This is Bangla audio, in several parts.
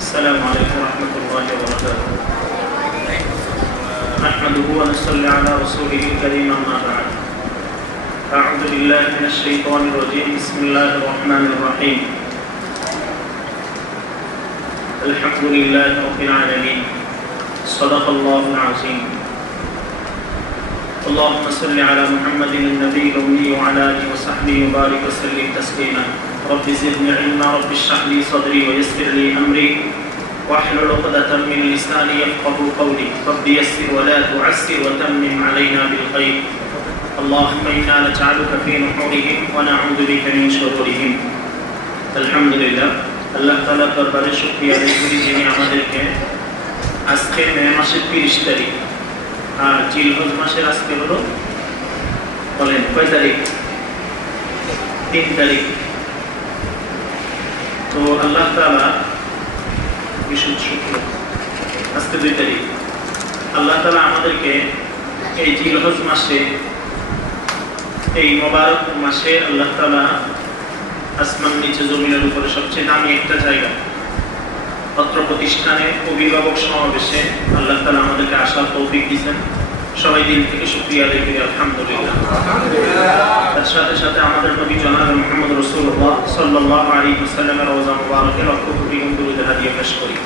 السلام عليكم ورحمة الله وبركاته. نحمده ونصلي على رسوله الكريم أما بعد. أعوذ بالله من الشيطان الرجيم. بسم الله الرحمن الرحيم. الحمد لله رب العالمين. صدق الله العظيم. اللهم صل على محمد النبي الأمي وعلى آله وصحبه وبارك وسلم تسليما. رب زدني علما. رب اشرح لي صدري ويسر لي أمري واحلل عقدة من لساني يفقهوا قولي. رب يسر ولا تعسر وتمم علينا بالخير. اللهم إنا نجعلك في نحورهم ونعوذ بك من شرورهم. الحمد لله. আল্লাহ তাআলার দরবারে শুকরিয়া আদায় করি যিনি আমাদেরকে আজকে মে মাসের 30 তারিখ আর জিলহজ মাসের আজকে হলো বলেন কয় তারিখ? 3 তারিখ। তো আল্লাহ তাআলা বিশুদ্ধ শুকরিয়া, আজকে 2 তারিখ। আল্লাহ তাআলা আমাদেরকে এই জিলহজ মাসে, এই মোবারক মাসে আল্লাহ তাআলা আসমান নিচে জমিনের উপরে সবচেয়ে দামি একটা জায়গা পত্র প্রতিষ্ঠানে অভিভাবক সমাবেশে আল্লাহ তাআলা আমাদেরকে আসার তৌফিক দিয়েছেন। সবাই দিল থেকে শুকরিয়া আদায় করি আলহামদুলিল্লাহ। তার সাথে সাথে আমাদের নবী জনাব মুহাম্মদ রাসূলুল্লাহ সাল্লাল্লাহু আলাইহি ওয়াসাল্লামের রওজা মুবারকে লক্ষ কোটি দরুদ হাদিয়া পেশ করি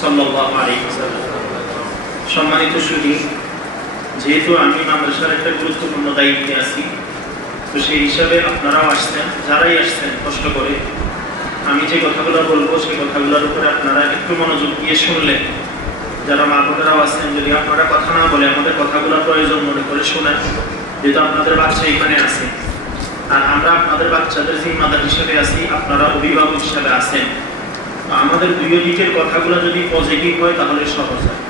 সাল্লাল্লাহু আলাইহি ওয়াসাল্লাম। সম্মানিত সুধী, যেহেতু আমি মাদ্রাসার একটা গুরুত্বপূর্ণ দায়িত্বে আছি, তো সেই হিসাবে আপনারাও আসছেন, যারাই আসছেন কষ্ট করে। আমি যে কথাগুলো বলবো সেই কথাগুলোর উপরে আপনারা একটু মনোযোগ দিয়ে শুনলেন। যারা মা বোনেরাও আছেন, যদি আপনারা কথা না বলে আমাদের কথাগুলো প্রয়োজন মনে করে শোনেন, যেহেতু আপনাদের বাচ্চা এখানে আছে আর আমরা আপনাদের বাচ্চাদের জিম্মাদার হিসেবে আছি, আপনারা অভিভাবক হিসেবে আছেন। আমাদের দুই দিকের কথাগুলো যদি পজিটিভ হয় তাহলে সহজ হয়।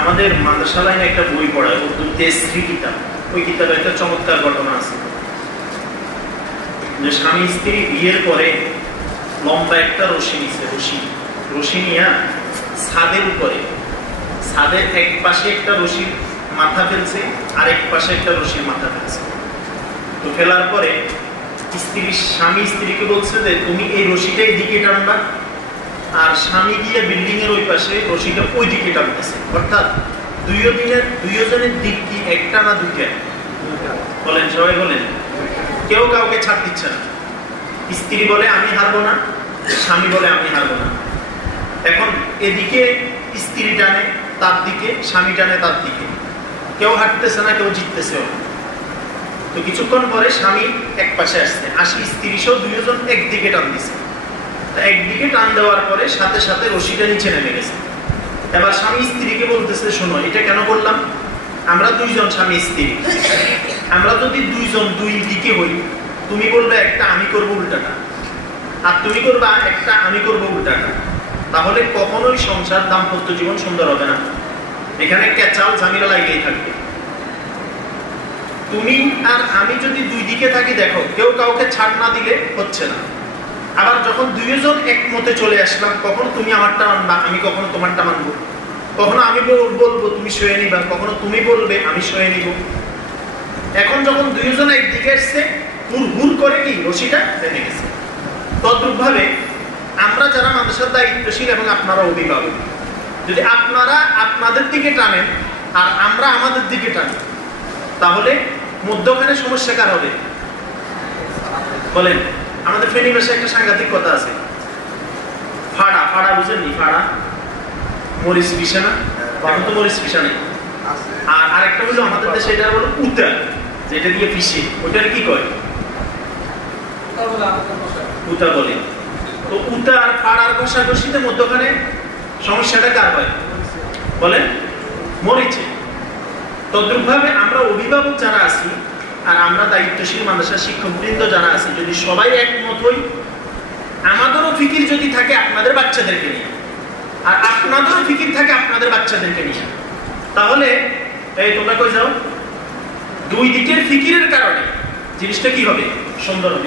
আমাদের মাদ্রাসা লাইনে একটা বই পড়ায়, উর্দু তেসরি কিতাব। ওই কিতাবে একটা চমৎকার ঘটনা আছে যে স্বামী স্ত্রী বিয়ের পরে লম্বা একটা রশি নিছে, রশি নিয়া ছাদের উপরে, ছাদের এক পাশে একটা রশির মাথা ফেলছে আর এক পাশে একটা রশির মাথা ফেলছে। তো ফেলার পরে স্বামী স্ত্রীকে বলছে যে তুমি এই রশিটা এই দিকে টানবা, আর স্বামী গিয়ে বিল্ডিং এর ওই পাশে রশিটা ওই দিকে টানতেছে। অর্থাৎ দুইজনের দিক কি একটা না দুইটা? বলেন, সবাই বলেন। কেউ কাউকে ছাড় দিচ্ছে না। স্ত্রী বলে আমি হারবো না, স্বামী বলে আমি হারবো না। এখন এদিকে স্ত্রী টানে তার দিকে, স্বামী টানে তার দিকে, কেউ হাঁটতেছে না, কেউ জিততেছেও না। তো কিছুক্ষণ পরে স্বামী এক পাশে আসি স্ত্রী সহ দুইজন একদিকে টান দিছে। একদিকে টান দেওয়ার পরে সাথে সাথে রশিটা নিচে নেমে গেছে। এবার স্বামী স্ত্রীকে বলতেছে শোনো, এটা কেন করলাম? আমরা দুইজন স্বামী স্ত্রী, আমরা যদি দুইজন দুই দিকে হই, তুমি বলবে একটা, আমি করবো উল্টাটা, আর তুমি করবা একটা, আমি করবো উল্টাটা, তাহলে কখনোই সংসার দাম্পত্য জীবন সুন্দর হবে না। এখানে ক্যাচাল ঝামেলা লাগিয়েই থাকবে। তুমি আর আমি যদি দুই দিকে থাকি, দেখো কেউ কাউকে ছাড় না দিলে হচ্ছে না। আবার যখন দুইজন একমতে চলে আসলাম, কখনো তুমি আমারটা মানবা, আমি কখনো তোমারটা মানবো, কখনো আমি বলবো তুমি সয়ে নিবা, কখনো তুমি বলবে আমি সয়ে নিব। এখন যখন দুইজন একদিকে এসছে, হুর করে কি রশিটা ভেঙে গেছে। তদ্রূপ ভাবে আমরা যারা মাদ্রাসার দায়িত্বশীল এবং আপনারা অভিভাবক, যদি আপনারা আপনাদের দিকে টানেন আর আমরা আমাদের দিকে টানি, তাহলে মধ্যখানে সমস্যা কার হবে? বলেন। আমাদের ফেনী ভাষায় একটা সাংঘাতিক কথা আছে, ফাড়া বুঝেননি? ফাড়া মরিচ পিসা না, এখন তো মরিচ পিসা নেই। আর আরেকটা হলো আমাদের দেশে এটা বলো উতা, যেটা দিয়ে পিসে, ওইটার কি কয়? উতা বলে। তো উতা আর ফাড়ার ঘষাঘষিতে মধ্যখানে সমস্যাটা কার হয়? বলেন, মরিচে। তদ্রূপ ভাবে আমরা অভিভাবক যারা আছি আর আমরা দায়িত্বশীল মাদ্রাসার শিক্ষকবৃন্দ যারা আছি, যদি সবাই একমত হই, আমাদেরও ফিকির যদি থাকে আপনাদের বাচ্চাদেরকে নিয়ে, আর আপনাদেরও ফিকির থাকে আপনাদের বাচ্চাদেরকে নিয়ে, তাহলে এই তোমরা কই যাও, দুই দিকের ফিকিরের কারণে জিনিসটা কি হবে? সুন্দর হবে।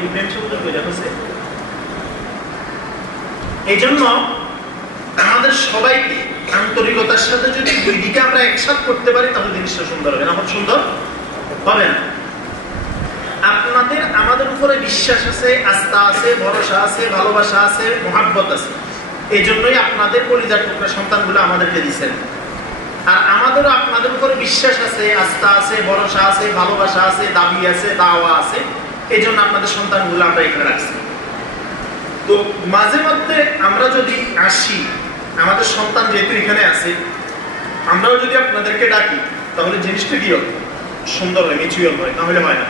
এই জন্য আমাদের সবাইকে আন্তরিকতার সাথে যদি দুই দিকে আমরা একসাথে করতে পারি, তাহলে জিনিসটা সুন্দর হবে। না হলে সুন্দর হবে না। আপনাদের আমাদের উপরে বিশ্বাস আছে, আস্থা আছে, ভরসা আছে, ভালোবাসা আছে, মহাব্বত আছে। এই জন্যই আপনাদের কলিজার টুকরা সন্তানগুলো আমাদেরকে দিচ্ছেন। আর আমাদেরও আপনাদের উপরে বিশ্বাস আছে, আস্থা আছে, ভরসা আছে, ভালোবাসা আছে, দাবি আছে, দাওয়া আছে। এই জন্য আপনাদের সন্তানগুলো আমরা এখানে রাখছি। তো মাঝে মধ্যে আমরা যদি আসি, আমাদের সন্তান যেহেতু এখানে আছে, আমরাও যদি আপনাদেরকে ডাকি, তাহলে জিনিসটা কি হবে? সুন্দর হয়, মিচুয়াল হয়, তাহলে হয় না।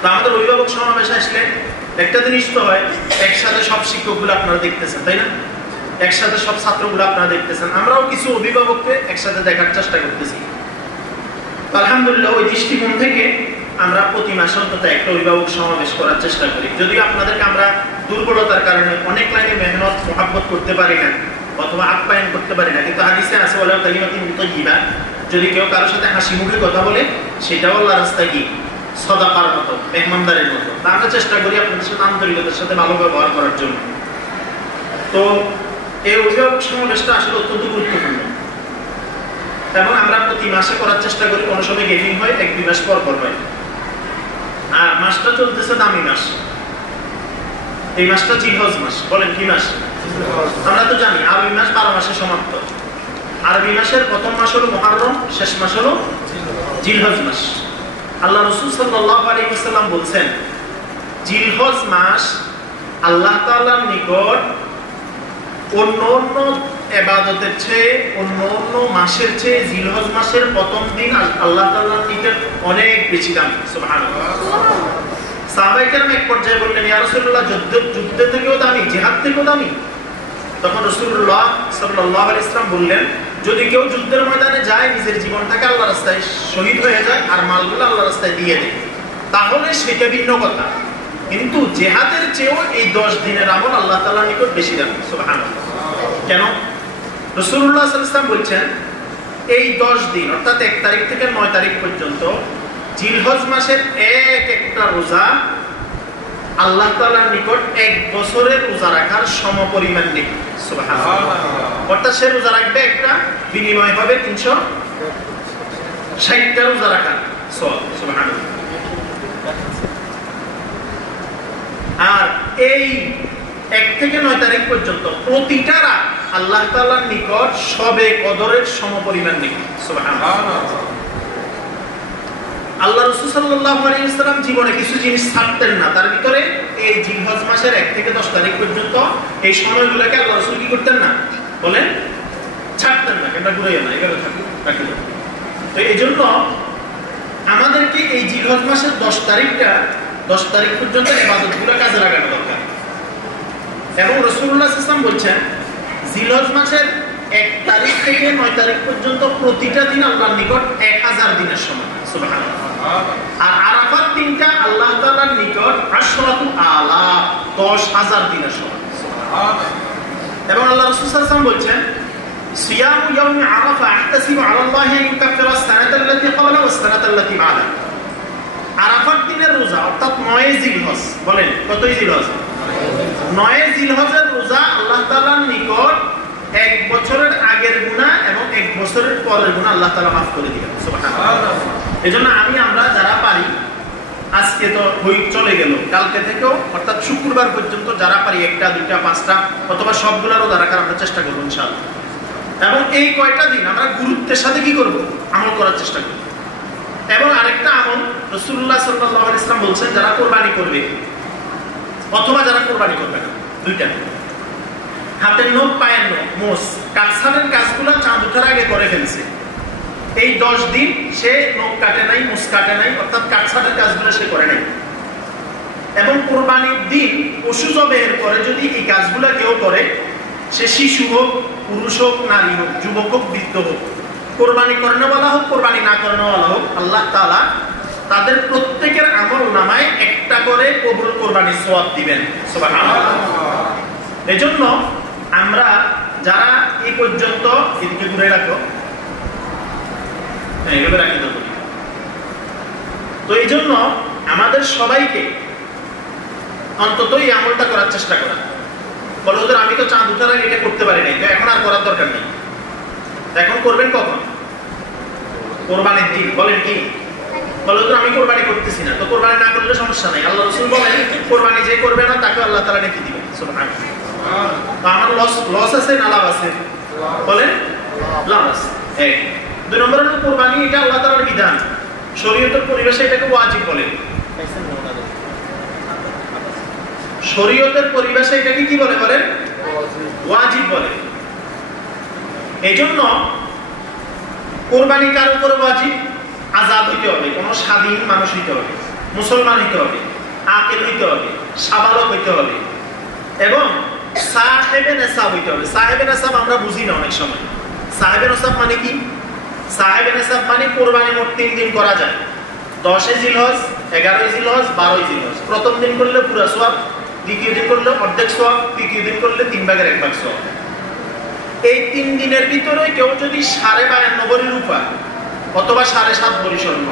তো আমাদের অভিভাবক সমাবেশ আসলে একটা জিনিস তো হয়, একসাথে সব শিক্ষকগুলো আপনারা দেখতেছেন, তাই না? একসাথে সব ছাত্রগুলো আপনারা দেখতেছেন। আমরাও কিছু অভিভাবককে একসাথে দেখার চেষ্টা করতেছি। আলহামদুলিল্লাহ, ওই দৃষ্টিকোণ থেকে আমরা প্রতি মাসে অন্তত একটা অভিভাবক সমাবেশ করার চেষ্টা করি। যদিও আপনাদেরকে আমরা দুর্বলতার কারণে অনেক লাইনে মেহনত মোহাব্বত করতে পারি না অথবা আপ্যায়ন করতে পারি না, কিন্তু হাদিসে আছে ওয়ালাউ কালিমাতুন তাইয়্যিবা, যদি কেউ কারোর সাথে হাসি মুখে কথা বলে সেটাও আল্লাহর রাস্তায় কি সদাকার মতো, মেহমানদারের মতো। তা আমরা চেষ্টা করি আপনাদের সাথে আন্তরিকতার সাথে ভালো ব্যবহার করার জন্য। তো এই অভিভাবক সমাবেশটা আসলে অত্যন্ত গুরুত্বপূর্ণ এবং আমরা প্রতি মাসে করার চেষ্টা করি। কোনো সময় গেটিং হয়, 1-2 মাস পর পর হয়। আর মাসটা চলতেছে দামি মাস। এই মাসটা জিলহজ মাস। বলেন কি মাস? আমরা তো জানি আরবি মাস 12 মাসে সমাপ্ত। আরবি মাসের প্রথম মাস হলো মুহররম, শেষ মাস হলো জিলহজ মাস। আল্লাহ রাসূল সাল্লাল্লাহু আলাইহি ওয়াসাল্লাম বলছেন, জিলহজ মাস আল্লাহ তাআলার নিকট অন্য অন্য ইবাদতের চেয়ে, অন্য অন্য মাসের চেয়ে জিলহজ মাসের প্রথম দিন আল্লাহ তাআলার নিকট অনেক বেশি দামি। সুবহানাল্লাহ। সাহাবায়ে কেরাম এক পর্যায়ে বললেন, ইয়া রাসূলুল্লাহ, যুদ্ধ থেকেও দামি, জিহাদ থেকেও দামি? তখন রাসূলুল্লাহ সাল্লাল্লাহু আলাইহি ওয়াসাল্লাম বললেন, যদি কেউ যুদ্ধের ময়দানে যায়, নিজের জীবনটাকে আল্লাহর রাস্তায় শহীদ হয়ে যায় আর মালগুলো আল্লাহর রাস্তায় দিয়ে দেয়, তাহলে সেটা ভিন্ন কথা। কিন্তু জিহাদের চেয়েও এই 10 দিনের আমল আল্লাহ তাআলার নিকট বেশি দামি। সুবহানাল্লাহ। কেন? রাসূলুল্লাহ সাল্লাল্লাহু আলাইহি ওয়াসাল্লাম বলছেন, এই 10 দিন অর্থাৎ 1 তারিখ থেকে 9 তারিখ পর্যন্ত জিলহজ মাসের এক একটা রোজা আল্লাহ তাআলার নিকট 1 বছরের রোজা রাখার সমপরিমাণ নেই। সুবহানাল্লাহ। অর্থাৎ সে রোজা রাখবে, একটা বিনিময় হবে 360টা রোজা রাখার সওয়াব। সুবহানাল্লাহ। আর এই 1 থেকে 9 তারিখ পর্যন্ত প্রতিটা রাত আল্লাহ তাআলার নিকট সবে কদরের সমপরিমাণ নেই। সুবহানাল্লাহ। আল্লাহ রাসূল সাল্লাল্লাহু আলাইহি ওয়াসাল্লাম জীবনে কিছু জিনিস ছাড়তেন না। তার ভিতরে এই জিলহজ মাসের 1 থেকে 10 তারিখ পর্যন্ত এই সময়গুলোকে আল্লাহ রাসূল কি করতেন না? বলেন, ছাড়তেন না। এটা ঘুরে না, এভাবে থাকবে। তো এই জন্য আমাদেরকে এই জিলহজ মাসের 10 তারিখ পর্যন্ত ইবাদতগুলো কাজে লাগানো দরকার। এবং রাসূলুল্লাহ সাল্লাল্লাহু আলাইহি ওয়াসাল্লাম বলছেন, জিলহজ মাসের 1 তারিখ থেকে 9 তারিখ পর্যন্ত প্রতিটা দিন আল্লাহর নিকট 1000 দিনের সমান। সুবহানাল্লাহ। আর আরাফাত দিনটা আল্লাহ তাআলার নিকট 10,000 দিনের সমান। সুবহানাল্লাহ। এবং আল্লাহ রাসূল সাল্লাল্লাহু আলাইহি ওয়াসাল্লাম বলছেন, সিয়ামু ইয়াউমি আরাফা আহতাসিবু আলা আল্লাহি আন ইউকাফিরা আস-সানাতা আল্লাতী ক্বাবলা ওয়াস-সানাতা আল্লাতী বা'দা। আরাফাত দিনের রোজা অর্থাৎ 9 জিলহজ। বলেন, কতই জিলহজ? 9 জিলহজের রোজা আল্লাহ তাআলার নিকট 1 বছরের আগের গুনাহ এবং 1 বছরের পরের গুনাহ আল্লাহ তাআলা মাফ করে দিবেন। সুবহানাল্লাহ। এজন্য আমরা যারা পারি, আজকে তো হই চলে গেল, কালকে থেকেও অর্থাৎ শুক্রবার পর্যন্ত যারা পারি 1টা 2টা 5টা অথবা সবগুলোর রোজা রাখার আমরা চেষ্টা করব ইনশাআল্লাহ। এবং এই কয়টা দিন আমরা গুরুত্বের সাথে কি করব? আমল করার চেষ্টা করব। এবং আরেকটা আমল রাসূলুল্লাহ সাল্লাল্লাহু আলাইহি ওয়াসাল্লাম বলছেন, যারা কুরবানি করবে অথবা যারা কুরবানি করবে না, দুইটা, হাতের নখ, পায়ের নখ, মোষ, কাটছাড়ের কাজগুলো চাঁদ ওঠার আগে করে ফেলছে, এই 10 দিন সে নখ কাটে নাই, মোষ কাটে নাই, অর্থাৎ কাটছাড়ের কাজগুলো সে করে নাই। এবং কুরবানির দিন পশু জবেহের পরে যদি এই কাজগুলো কেউ করে, সে শিশু হোক, পুরুষ হোক, নারী হোক, যুবক হোক, বৃদ্ধ হোক, কোরবানি করেনওয়ালা হোক, কোরবানি না করেনওয়ালা হোক, আল্লাহ তাআলা তাদের প্রত্যেকের আমল নামায় একটা করে কবুল কোরবানির সওয়াব দিবেন। সুবহানাল্লাহ। এজন্য আমরা যারা এই পর্যন্ত, এদিকে ঘুরে রাখো, এইভাবে রাখি তো এই জন্য আমাদের সবাইকে অন্তত এই আমলটা করার চেষ্টা করা। বলো, ওদের আমি তো চাঁদ উঠার আগে এটা করতে পারি নাই, তো এখন আর করার দরকার নেই। এখন করবেন কখন? কোরবানির দিন। বলেন কি? বলো, ওদের আমি কোরবানি করতেছি না, তো কোরবানি না করলে সমস্যা নাই। আল্লাহ রাসূল বলেন, কোরবানি যে করবে না তাকে আল্লাহ তাআলা নেকি দিবেন। সুবহানাল্লাহ। আমার লস আছে না লাভ আছে? বলেন লাভ আছে। এক। দুই নম্বর হলো কুরবানি, এটা আল্লাহ তাআলার বিধান, শরীয়তের পরিবেশে এটাকে ওয়াজিব বলে। শরীয়তের পরিবেশে এটাকে কি বলে? বলেন ওয়াজিব বলে। এইজন্য কুরবানি কার উপর ওয়াজিব? আযাদ হইতে হবে, কোন স্বাধীন মানুষ হইতে হবে, মুসলমান হইতে হবে, আকিল হইতে হবে, সাবালক হইতে হবে এবং সাহেবে নেসাব হইতে হবে। সাহেবে নেসাব আমরা বুঝি না অনেক সময়। সাহেবে নেসাব মানে কি? সাহেবে নেসাব মানে কুরবানি মোট 3 দিন করা যায়। 10 জিলহজ, 11 জিলহজ, 12 জিলহজ। প্রথম দিন করলে পুরো সওয়াব, দ্বিতীয় দিন করলে অর্ধেক সওয়াব, তৃতীয় দিন করলে 3 ভাগের 1 ভাগ সওয়াব। এই 3 দিনের ভিতরে কেউ যদি 52 ভরি রূপা অথবা 7.5 ভরি স্বর্ণ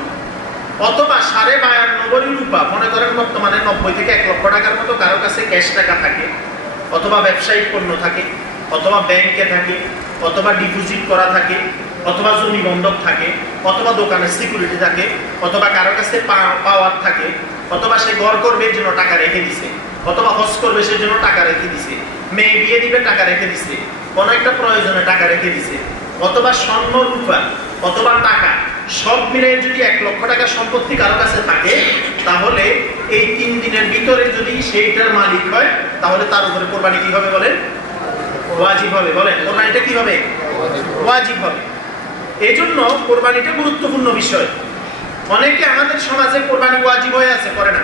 অথবা 52 ভরি রূপা, মনে করেন বর্তমানে 90 থেকে 1 লক্ষ টাকার মতো কারো কাছে ক্যাশ টাকা থাকে, অথবা ব্যবসায়িক পণ্য থাকে, অথবা ব্যাংকে থাকে, অথবা ডিপোজিট করা থাকে, অথবা জমি বন্ধক থাকে, অথবা দোকানে সিকিউরিটি থাকে, অথবা কারো কাছে পাওয়ার থাকে, অথবা সে ঘর করবে এর জন্য টাকা রেখে দিছে, অথবা হজ করবে সেই জন্য টাকা রেখে দিছে, মেয়ে বিয়ে দিবে টাকা রেখে দিছে, কোন একটা প্রয়োজনে টাকা রেখে দিছে, অথবা স্বর্ণ রূপা অথবা টাকা সব মিলে যদি 1 লক্ষ টাকার সম্পত্তি কারো কাছে থাকে, তাহলে এই 3 দিনের ভিতরে যদি সেইটার মালিক হয়, তাহলে তার উপরে কুরবানি কি হবে? বলেন ওয়াজিব হবে। বলেন কুরবানিটা কি হবে? ওয়াজিব হবে। এইজন্য কুরবানিটা গুরুত্বপূর্ণ বিষয়। অনেকে আমাদের সমাজে কুরবানি ওয়াজিব হয়ে আছে, করে না।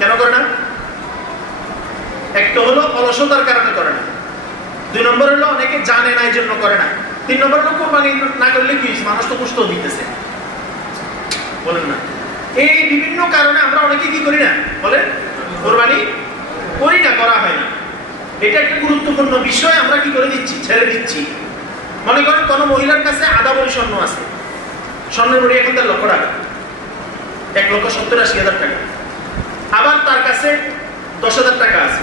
কেন করে না? একটা হলো অলসতার কারণে করে না, 2 নম্বর হলো অনেকে জানে না এই জন্য করে না, 3 নম্বর হলো কুরবানি না করলে কি মানুষ তো কষ্ট দিতেছে, বলেন না। এই বিভিন্ন কারণে আমরা অনেকে কি করি না? বলেন কুরবানি করি না, করা হয় না। এটা একটা গুরুত্বপূর্ণ বিষয়, আমরা কি করে দিচ্ছি? ছেড়ে দিচ্ছি। মনে করেন কোন মহিলার কাছে 1/2 ভরি স্বর্ণ আছে, স্বর্ণের ভরি এখন 1 লক্ষ টাকা, 1,70,80,000 টাকা। আবার তার কাছে 10,000 টাকা আছে।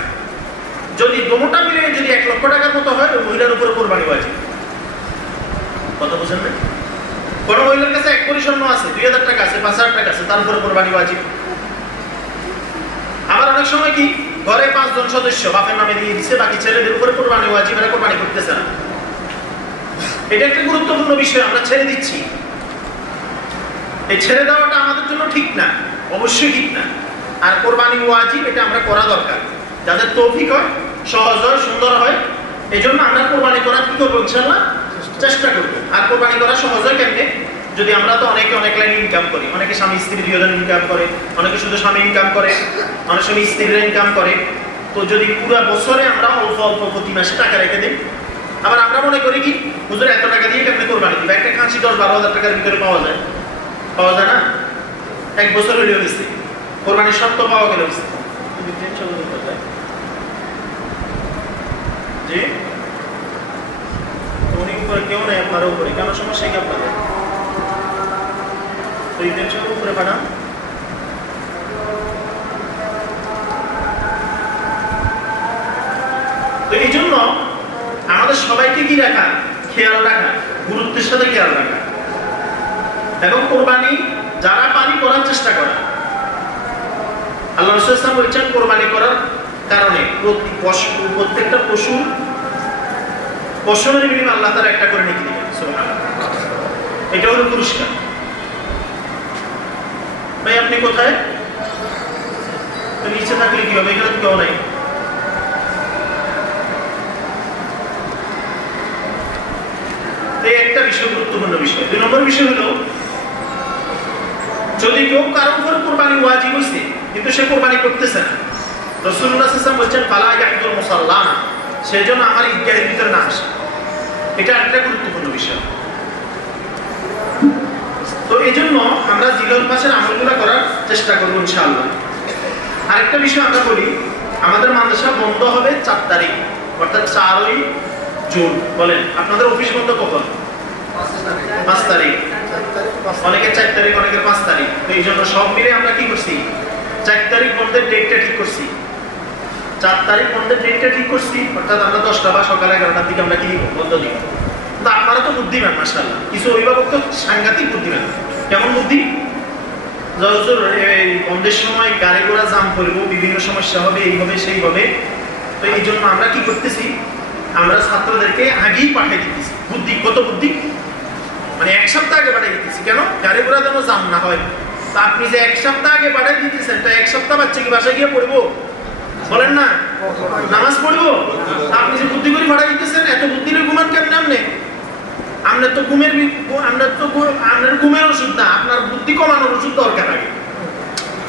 যদি দোনোটা মিলে যদি 1 লক্ষ টাকার মতো হয়, ওই মহিলার উপরে কুরবানি ওয়াজিব। কথা বুঝেন না? কোন মহিলার কাছে 1 ভরি স্বর্ণ আছে, 2,000 টাকা আছে, 5,000 টাকা আছে, তার উপরে কুরবানি ওয়াজিব। আবার অনেক সময় কি ঘরে 5 জন সদস্য বাপের নামে দিয়ে দিচ্ছে, বাকি ছেলেদের উপরে কুরবানি ওয়াজিব, এরা কুরবানি করতেছে না। এটা একটা গুরুত্বপূর্ণ বিষয়, আমরা ছেড়ে দিচ্ছি। এই ছেড়ে দেওয়াটা আমাদের জন্য ঠিক না, অবশ্যই ঠিক না। আর কুরবানি ওয়াজিব, এটা আমরা করা দরকার। যাদের তৌফিক হয়, সহজ হয়, সুন্দর হয়, এই জন্য আমরা কুরবানি করার কি করবো? ইনশাআল্লাহ চেষ্টা করবো। আর কুরবানি করা সহজ হয় কেমনে? যদি আমরা তো অনেকে অনেক লাইন ইনকাম করি, অনেকে স্বামী স্ত্রী 2 জন ইনকাম করে, অনেকে শুধু স্বামী ইনকাম করে, অনেক সময় স্ত্রীরা ইনকাম করে। তো যদি পুরো বছরে আমরা অল্প অল্প প্রতি মাসে টাকা রেখে দিই, আবার আমরা মনে করি কি হুজুর এত টাকা দিয়ে কেমনে কোরবানি দিবে? একটা খাসি 10-12 হাজার টাকার ভিতরে পাওয়া যায়, পাওয়া যায় না? 1 বছর হলেও গেছে, কোরবানির শর্ত পাওয়া গেল গেছে। জি উনি উপরে কেউ নেই, আপনার উপরে কেন সমস্যা কি আপনাদের? তো এই টেনশনের উপরে পাঠান। তো এই জন্য আমাদের সবাইকে কি রাখা? খেয়াল রাখা, গুরুত্বের সাথে খেয়াল রাখা, এবং কোরবানি যারা পারি করার চেষ্টা করা। আল্লাহ রাসূল সাল্লাল্লাহু আলাইহি ওয়াসাল্লাম বলেছেন কোরবানি করার কারণে প্রত্যেকটা পশুর পশমের বিনিময়ে আল্লাহ তাআলা একটা করে নেকি দিবেন। সুবহানাল্লাহ, এটা হলো পুরস্কার। ভাই আপনি কোথায়? তো নিচে থাকলে কি হবে? এখানে তো কেউ নাই। এই একটা বিষয় গুরুত্বপূর্ণ বিষয়। 2 নম্বর বিষয় হলো, যদি কেউ কারো উপর কুরবানি ওয়াজিব হইছে কিন্তু সে কুরবানি করতেছে না, রাসূলুল্লাহ সাল্লাল্লাহু আলাইহি ওয়াসাল্লাম বলেছেন ফালা ইয়াহদুর মুসাল্লানা, সেজন্য আমার ঈদগাহের ভিতরে না আসে। এটা একটা গুরুত্বপূর্ণ বিষয়। তো এইজন্য আমরা জিলহজ মাসের আমলগুলো করার চেষ্টা করব ইনশাআল্লাহ। আরেকটা বিষয় আমরা বলি, আমাদের মাদ্রাসা বন্ধ হবে 4 তারিখ, অর্থাৎ 4ই জুন। বলেন আপনাদের অফিস বন্ধ কখন? 5 তারিখ। অনেকের 4 তারিখ, অনেকের 5 তারিখ। তো এই জন্য সব মিলে আমরা কি করছি? 4 তারিখ বন্ধের ডেটটা ঠিক করছি। 4 তারিখ বন্ধের ডেটটা ঠিক করছি, অর্থাৎ আমরা 10টা বা সকাল 11টার দিকে আমরা কি বন্ধ দিব। কিন্তু আপনারা তো বুদ্ধিমান মাশাআল্লাহ, কিছু অভিভাবক তো সাংঘাতিক বুদ্ধিমান। কেমন বুদ্ধি? এই বন্ধের সময় গাড়ি ঘোড়া জাম করবো, বিভিন্ন সমস্যা হবে, এই হবে সেই হবে, তো এই জন্য আমরা কি করতেছি, আমরা ছাত্রদেরকে আগেই পাঠিয়ে দিতেছি। বুদ্ধি, কত বুদ্ধি, মানে 1 সপ্তাহ আগে পাঠিয়ে দিতেছি। কেন? গাড়ি ঘোড়া যেন জাম না হয়। তা আপনি যে 1 সপ্তাহ আগে পাঠিয়ে দিতেছেন, তা 1 সপ্তাহ বাচ্চা কি বাসায় গিয়ে পড়বো? বলেন না, নামাজ পড়বো? আপনি যে বুদ্ধি করে পাঠিয়ে দিতেছেন, এত বুদ্ধি নিয়ে ঘুমান কেন? আপনার তো আপনার ঘুমের ওষুধ না, আপনার বুদ্ধি কমানোর ওষুধ দরকার আগে।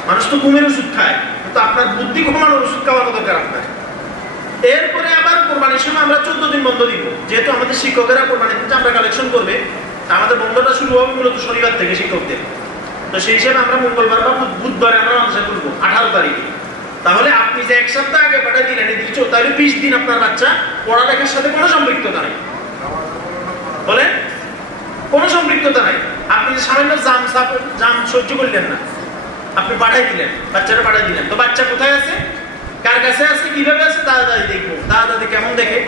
মানুষ তো ঘুমের ওষুধ খায়, কিন্তু আপনার বুদ্ধি কমানোর ওষুধ খাওয়ানো দরকার আপনার। এরপরে আবার কোরবানির সময় আমরা 14 দিন বন্ধ দিব, যেহেতু আমাদের শিক্ষকেরা কোরবানি দিতে আমরা কালেকশন করবে। আমাদের বন্ধটা শুরু হবে মূলত শনিবার থেকে শিক্ষকদের। তো সেই হিসেবে আমরা মঙ্গলবার বা বুধবারে আমরা আলোচনা করবো 18 তারিখে। তাহলে আপনি যে 1 সপ্তাহ আগে পাঠিয়ে দিলেন, তাহলে 20 দিন আপনার বাচ্চা পড়ালেখার সাথে কোনো সম্পৃক্ততা নাই। বলেন, কোনো সম্পৃক্ততা নাই। আপনি যে সামান্য জাম সহ্য করলেন না, আপনি পাঠাই দিলেন, বাচ্চারা পাঠাই দিলেন। তো বাচ্চা কোথায় আছে, কার কাছে আছে, কিভাবে আছে? দাদা দাদি দেখবো। দাদা দাদি কেমন দেখে?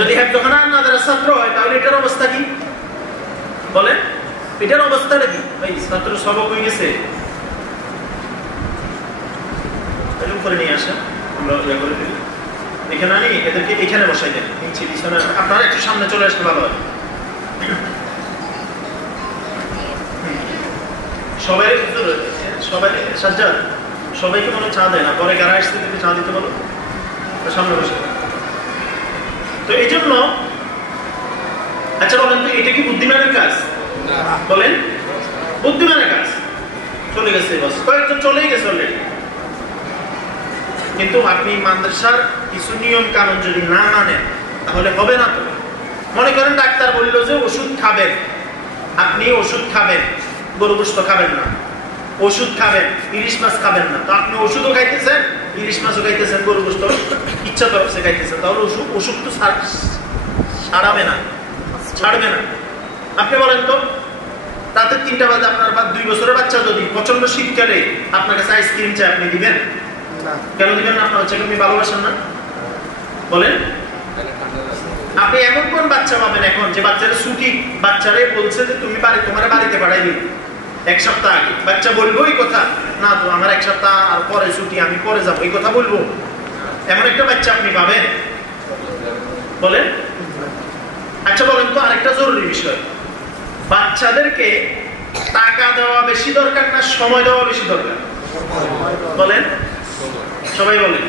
যদি একদম আপনাদের ছাত্র হয়, তাহলে এটার অবস্থা কি? বলেন, এটার অবস্থাটা কি? ভাই ছাত্র সবক হয়ে গেছে, উপরে নিয়ে আসেন, আমরা ইয়া করে দিই। এখানে আনি, এদেরকে এখানে বসাই দেন, নিচে বিছানা। আপনারা একটু সামনে চলে আসলে ভালো হয়। সবাই সাজ্জাদ, সবাইকে মনে চা দেয় না, পরে কারা আসতে থেকে চা দিতে বলো, সামনে বসে। তো এই জন্য আচ্ছা বলেন তো, এটা কি বুদ্ধিমানের কাজ? বলেন, বুদ্ধিমানের কাজ। চলে গেছে, বস কয়েকজন চলেই গেছে অলরেডি। কিন্তু আপনি মাদ্রাসার কিছু নিয়ম কানুন যদি না মানেন, তাহলে হবে না। তো মনে করেন ডাক্তার বললো যে ওষুধ খাবেন, আপনি ওষুধ খাবেন, গরু গোশত খাবেন না, ওষুধ খাবেন, ইলিশ মাছ খাবেন না। তো আপনি ওষুধও খাইতেছেন, ইলিশ মাছও খাইতেছেন, গরু গোশত ইচ্ছা তো সে খাইতেছেন, তাহলে ওষুধ তো ছাড়াবে না, ছাড়বে না। আপনি বলেন তো, রাতে 3টা বাজে আপনার 2 বছরের বাচ্চা যদি প্রচন্ড শীতকালে আপনার কাছে আইসক্রিম চাই, আপনি দিবেন? কেন দিবেন না? আপনার বাচ্চাকে আপনি ভালোবাসেন না? বলেন, আপনি এমন কোন বাচ্চা পাবেন এখন যে বাচ্চারা ছুটি, বাচ্চারে বলছে যে তুমি তোমার বাড়িতে পাঠাই দিন 1 সপ্তাহ আগে, বাচ্চা বলবো এই কথা না, তো আমার 1 সপ্তাহ আর পরে ছুটি, আমি পরে যাবো, এই কথা বলবো? এমন একটা বাচ্চা আপনি পাবেন? বলেন। আচ্ছা বলেন তো, আরেকটা জরুরি বিষয়, বাচ্চাদেরকে টাকা দেওয়া বেশি দরকার না সময় দেওয়া বেশি দরকার? বলেন, সবাই বলেন।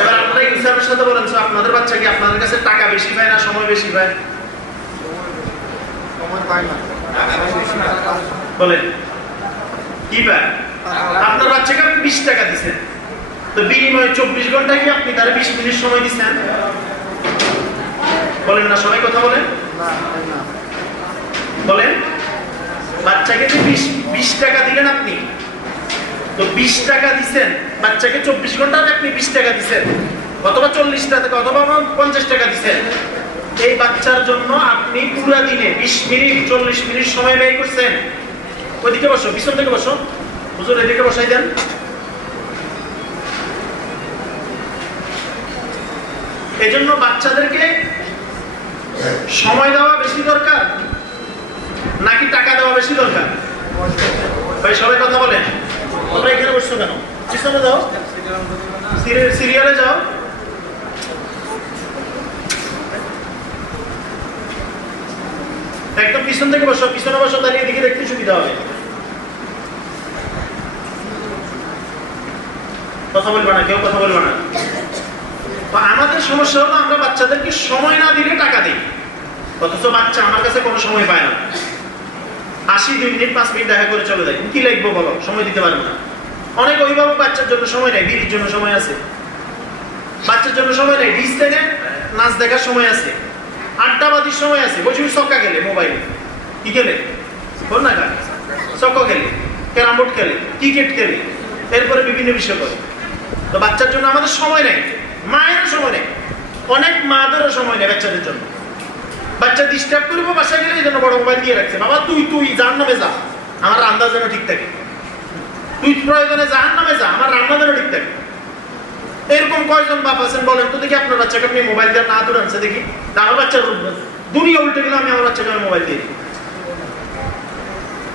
এবার আপনারা ইনসাফের সাথে বলেন, আপনাদের বাচ্চা কি আপনাদের কাছে টাকা বেশি পায় না সময় বেশি পায়? বলেন, কি পায়? আপনার বাচ্চাকে আপনি 20 টাকা দিচ্ছেন, তো বিনিময়ে 24 ঘন্টা কি আপনি তার 20 মিনিট সময় দিচ্ছেন? বলেন না, সবাই কথা বলেন। বলেন, বাচ্চাকে যে 20 টাকা দিলেন আপনি, তো 20 টাকা দিচ্ছেন বাচ্চাকে, 24 ঘন্টা আপনি 20 টাকা দিচ্ছেন, অথবা 40 টাকা অথবা 50 টাকা দিচ্ছেন। এই বাচ্চার জন্য আপনি পুরো দিনে 20 মিনিট 40 মিনিট সময় ব্যয় করছেন। ওইদিকে বসো, পিছন থেকে বসো, হুজুর এদিকে বসাই দেন। এই জন্য বাচ্চাদেরকে সময় দেওয়া বেশি দরকার নাকি টাকা দেওয়া বেশি দরকার? ভাই সবাই কথা বলেন। তোমরা এখানে বসছো কেন? পিছনে যাও, সিরিয়ালে যাও। একদম পিছন থেকে বসো, পিছনে বসো, তাহলে এদিকে দেখতে সুবিধা হবে। কথা বলবা না, কেউ কথা বলবা না। আমাদের সমস্যা হলো আমরা বাচ্চাদেরকে সময় না দিলে টাকা দিই, অথচ বাচ্চা আমার কাছে কোনো সময় পায় না। 2 মিনিট 5 মিনিট দেখা করে চলে যায়, কি লিখবো বলো, সময় দিতে পারবো না। অনেক অভিভাবক বাচ্চার জন্য সময় নেই, বিড়ির জন্য সময় আছে, বাচ্চার জন্য সময় নেই, ডিসপ্লে নাচ দেখার সময় আছে, আড্ডাবাদির সময় আছে, বসে চক্কা খেলে, মোবাইলে কি খেলে, বল না, চক্কা খেলে, ক্যারাম বোর্ড খেলে, ক্রিকেট খেলে, এরপরে বিভিন্ন বিষয় করে। তো বাচ্চার জন্য আমাদের সময় নেই, মায়েরও সময় নেই, অনেক মাদেরও সময় নেই বাচ্চাদের জন্য। বাচ্চা ডিস্টার্ব করবো বাসায় গেলে, এই জন্য বড় মোবাইল দিয়ে রাখছে, বাবা তুই জাহান নামে যা, আমার রান্না যেন ঠিক থাকে, তুই প্রয়োজনে জাহান নামে যা, আমার রান্না যেন ঠিক থাকে। এরকম কয়জন বাপ আছেন বলেন তো দেখি, আপনার বাচ্চাকে আপনি মোবাইল দিয়ে না দূরে আনছে দেখি, আমার বাচ্চার দুনিয়া উল্টে গেলে আমি আমার বাচ্চাকে মোবাইল দিয়ে দিই।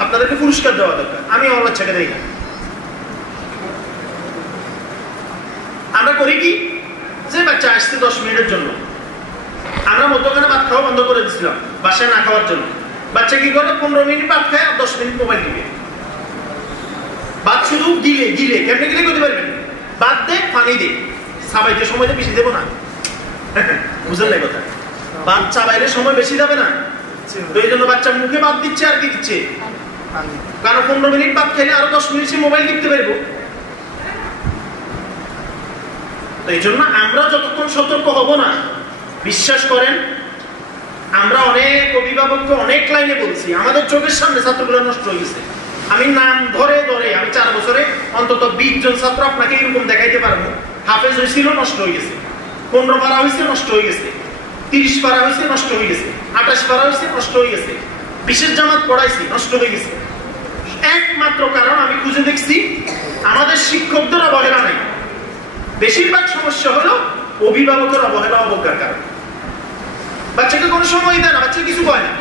আপনাদেরকে পুরস্কার দেওয়া দরকার, আমি আমার বাচ্চাকে দেই না। আমরা করি কি, যে বাচ্চা আসছে 10 মিনিটের জন্য, আমরা মধ্যখানে ভাত খাওয়া বন্ধ করে দিয়েছিলাম বাসায় না খাওয়ার জন্য। বাচ্চা কি করে 15 মিনিট ভাত খায় আর 10 মিনিট মোবাইল টিপে। ভাত শুধু গিলে গিলে কেমনে গিলে করতে পারবেন? ভাত দে, পানি দে, চাবাইতে সময় বেশি দেবো না। বুঝলেন না কথা? ভাত চাবাইলে সময় বেশি যাবে না, তো এই জন্য বাচ্চা মুখে ভাত দিচ্ছে আর কি দিচ্ছে, কারণ 15 মিনিট ভাত খাইলে আরো 10 মিনিট মোবাইল টিপতে পারবো। তো এই জন্য আমরা যতক্ষণ সতর্ক হব না, বিশ্বাস করেন আমরা অনেক অভিভাবককে অনেক লাইনে বলছি, আমাদের চোখের সামনে ছাত্রগুলো নষ্ট হয়ে গেছে। আমি নাম ধরে ধরে আমি 4 বছরে অন্তত 20 জন ছাত্র আপনাকে এরকম দেখাইতে পারবো। হাফেজ হয়েছিল, নষ্ট হয়ে গেছে, 15 পারা হয়েছে, নষ্ট হয়ে গেছে, 30 পারা হয়েছে, নষ্ট হয়ে গেছে, 28 পারা হয়েছে, নষ্ট হয়ে গেছে, বিশেষ জামাত পড়াইছি, নষ্ট হয়ে গেছে। একমাত্র কারণ আমি খুঁজে দেখছি আমাদের শিক্ষকদের অবহেলা নাই, বেশিরভাগ সমস্যা হলো অভিভাবকের অবহেলা অবজ্ঞার কারণ। বাচ্চাকে কোনো সময় দেয় না, বাচ্চা কিছু কয় না,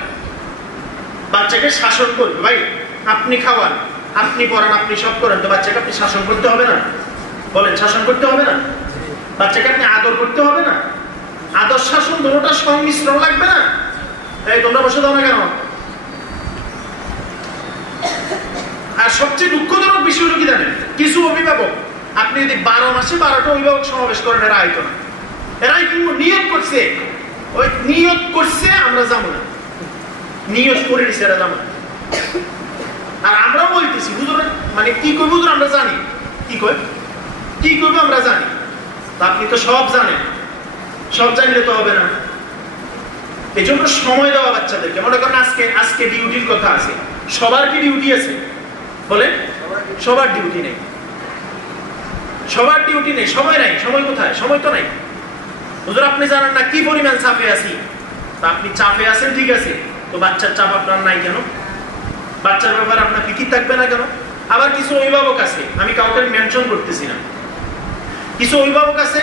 বাচ্চাকে শাসন করবে। ভাই আপনি খাওয়ান, আপনি পড়ান, আপনি সব করেন, তো বাচ্চাকে আপনি শাসন করতে হবে না? বলেন, শাসন করতে হবে না? বাচ্চাকে আপনি আদর করতে হবে না? আদর শাসন দুটোটা সংমিশ্রণ লাগবে না? এই তোমরা বসে দাও না কেন? আর সবচেয়ে দুঃখজনক বিষয় হলো কি জানেন, কিছু অভিভাবক আপনি যদি 12 মাসে 12টা অভিভাবক সমাবেশ করেন, এরা আইতো না। এরাই কিন্তু নিয়ত করছে, ওই নিয়ত করছে আমরা যাবো না, নিয়ত করে নিচ্ছে এরা যাবো না। আর আমরাও বলতেছি হুজুর, মানে কি করবো হুজুর আমরা জানি, কি করবো আমরা জানি। আপনি তো সব জানেন, সব জানলে তো হবে না। এই জন্য সময় দেওয়া বাচ্চাদেরকে। মনে করেন আজকে ডিউটির কথা আছে, সবার কি ডিউটি আছে? বলে সবার ডিউটি নেই, সবার ডিউটি নেই, সময় নাই। সময় কোথায়? সময় তো নাই। হুজুর আপনি জানেন না কি পরিমাণ চাপে আছি। আপনি চাপে আছেন ঠিক আছে, তো বাচ্চার চাপ আপনার নাই কেন? বাচ্চার ব্যাপারে আপনার ফিকির থাকবে না কেন? আবার কিছু অভিভাবক আছে, আমি কাউকে মেনশন করতেছি না, কিছু অভিভাবক আছে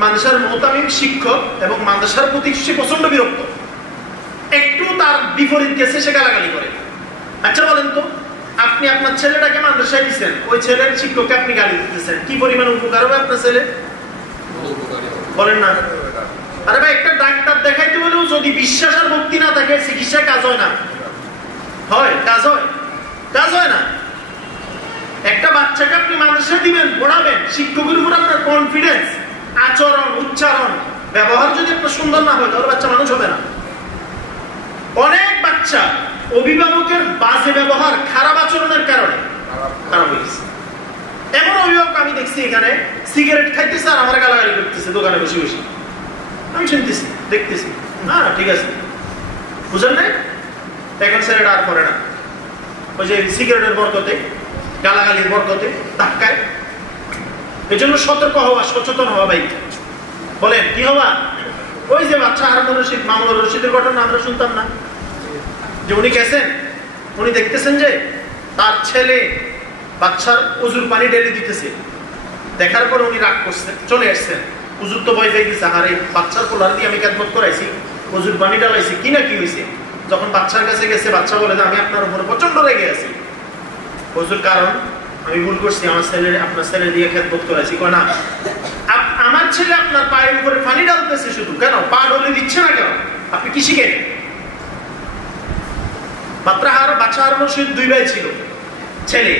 মাদ্রাসার মুতামিম শিক্ষক এবং মাদ্রাসার প্রতি সে প্রচন্ড বিরক্ত, একটু তার বিপরীত গেছে সে গালাগালি করে। আচ্ছা বলেন তো, আপনি আপনার ছেলেটাকে মাদ্রাসায় দিচ্ছেন, ওই ছেলের শিক্ষককে আপনি গালি দিতেছেন, কি পরিমাণ উপকার হবে আপনার ছেলে? বলেন না? আরে ভাই একটা ডাক্তার দেখাইতে হলেও যদি বিশ্বাস আর ভক্তি না থাকে চিকিৎসায় কাজ হয় না। হয় কাজ হয়? কাজ হয় না। একটা বাচ্চাকে আপনি মাদ্রাসায় দিবেন, পড়াবেন, শিক্ষকের উপর আপনার কনফিডেন্স, আচরণ, উচ্চারণ, ব্যবহার যদি আপনার সুন্দর না হয়, তাহলে বাচ্চা মানুষ হবে না। অনেক বাচ্চা অভিভাবকের বাজে ব্যবহার, খারাপ আচরণের কারণে খারাপ হয়ে গেছে। এমন অভিভাবক আমি দেখছি এখানে সিগারেট খাইতেছে আর আমার গালাগালি করতেছে দোকানে বসে বসে, আমি শুনতেছি, দেখতেছি, না ঠিক আছে, বুঝলেন না? এখন ছেলেটা আর করে না, ওই যে সিগারেটের বরকতে, গালাগালির বরকতে ধাক্কায়। এই জন্য সতর্ক হওয়া, সচেতন হওয়া ভাই। বলেন কি হওয়া? ওই যে বাচ্চা হারুন রশিদ, মামুনুর রশিদের ঘটনা আমরা শুনতাম না, যে উনি গেছেন, উনি দেখতেছেন যে তার ছেলে বাচ্চার অজুর পানি ঢেলে দিতেছে, দেখার পর উনি রাগ করছেন, চলে আসছেন। হুজুর তো ভয় পেয়ে গেছে, আরে বাচ্চার কোলার দিয়ে আমি খেদমত করাইছি, অজুর পানি ঢালাইছি, কি না কি হয়েছে। যখন বাচ্চার কাছে গেছে, বাচ্চা বলে যে আমি আপনার উপরে প্রচন্ড রেগে আছি। হুজুর কারণ আমি ভুল করছি, আমার ছেলে আপনার ছেলে দিয়ে খেদমত করাইছি। না, আমার ছেলে আপনার পায়ের উপরে পানি ঢালতেছে শুধু, কেন পা ঢলে দিচ্ছে না কেন? আপনি কি শিখেন? বাচ্চা হারুন রশিদ 2 ভাই ছিল, ছেলে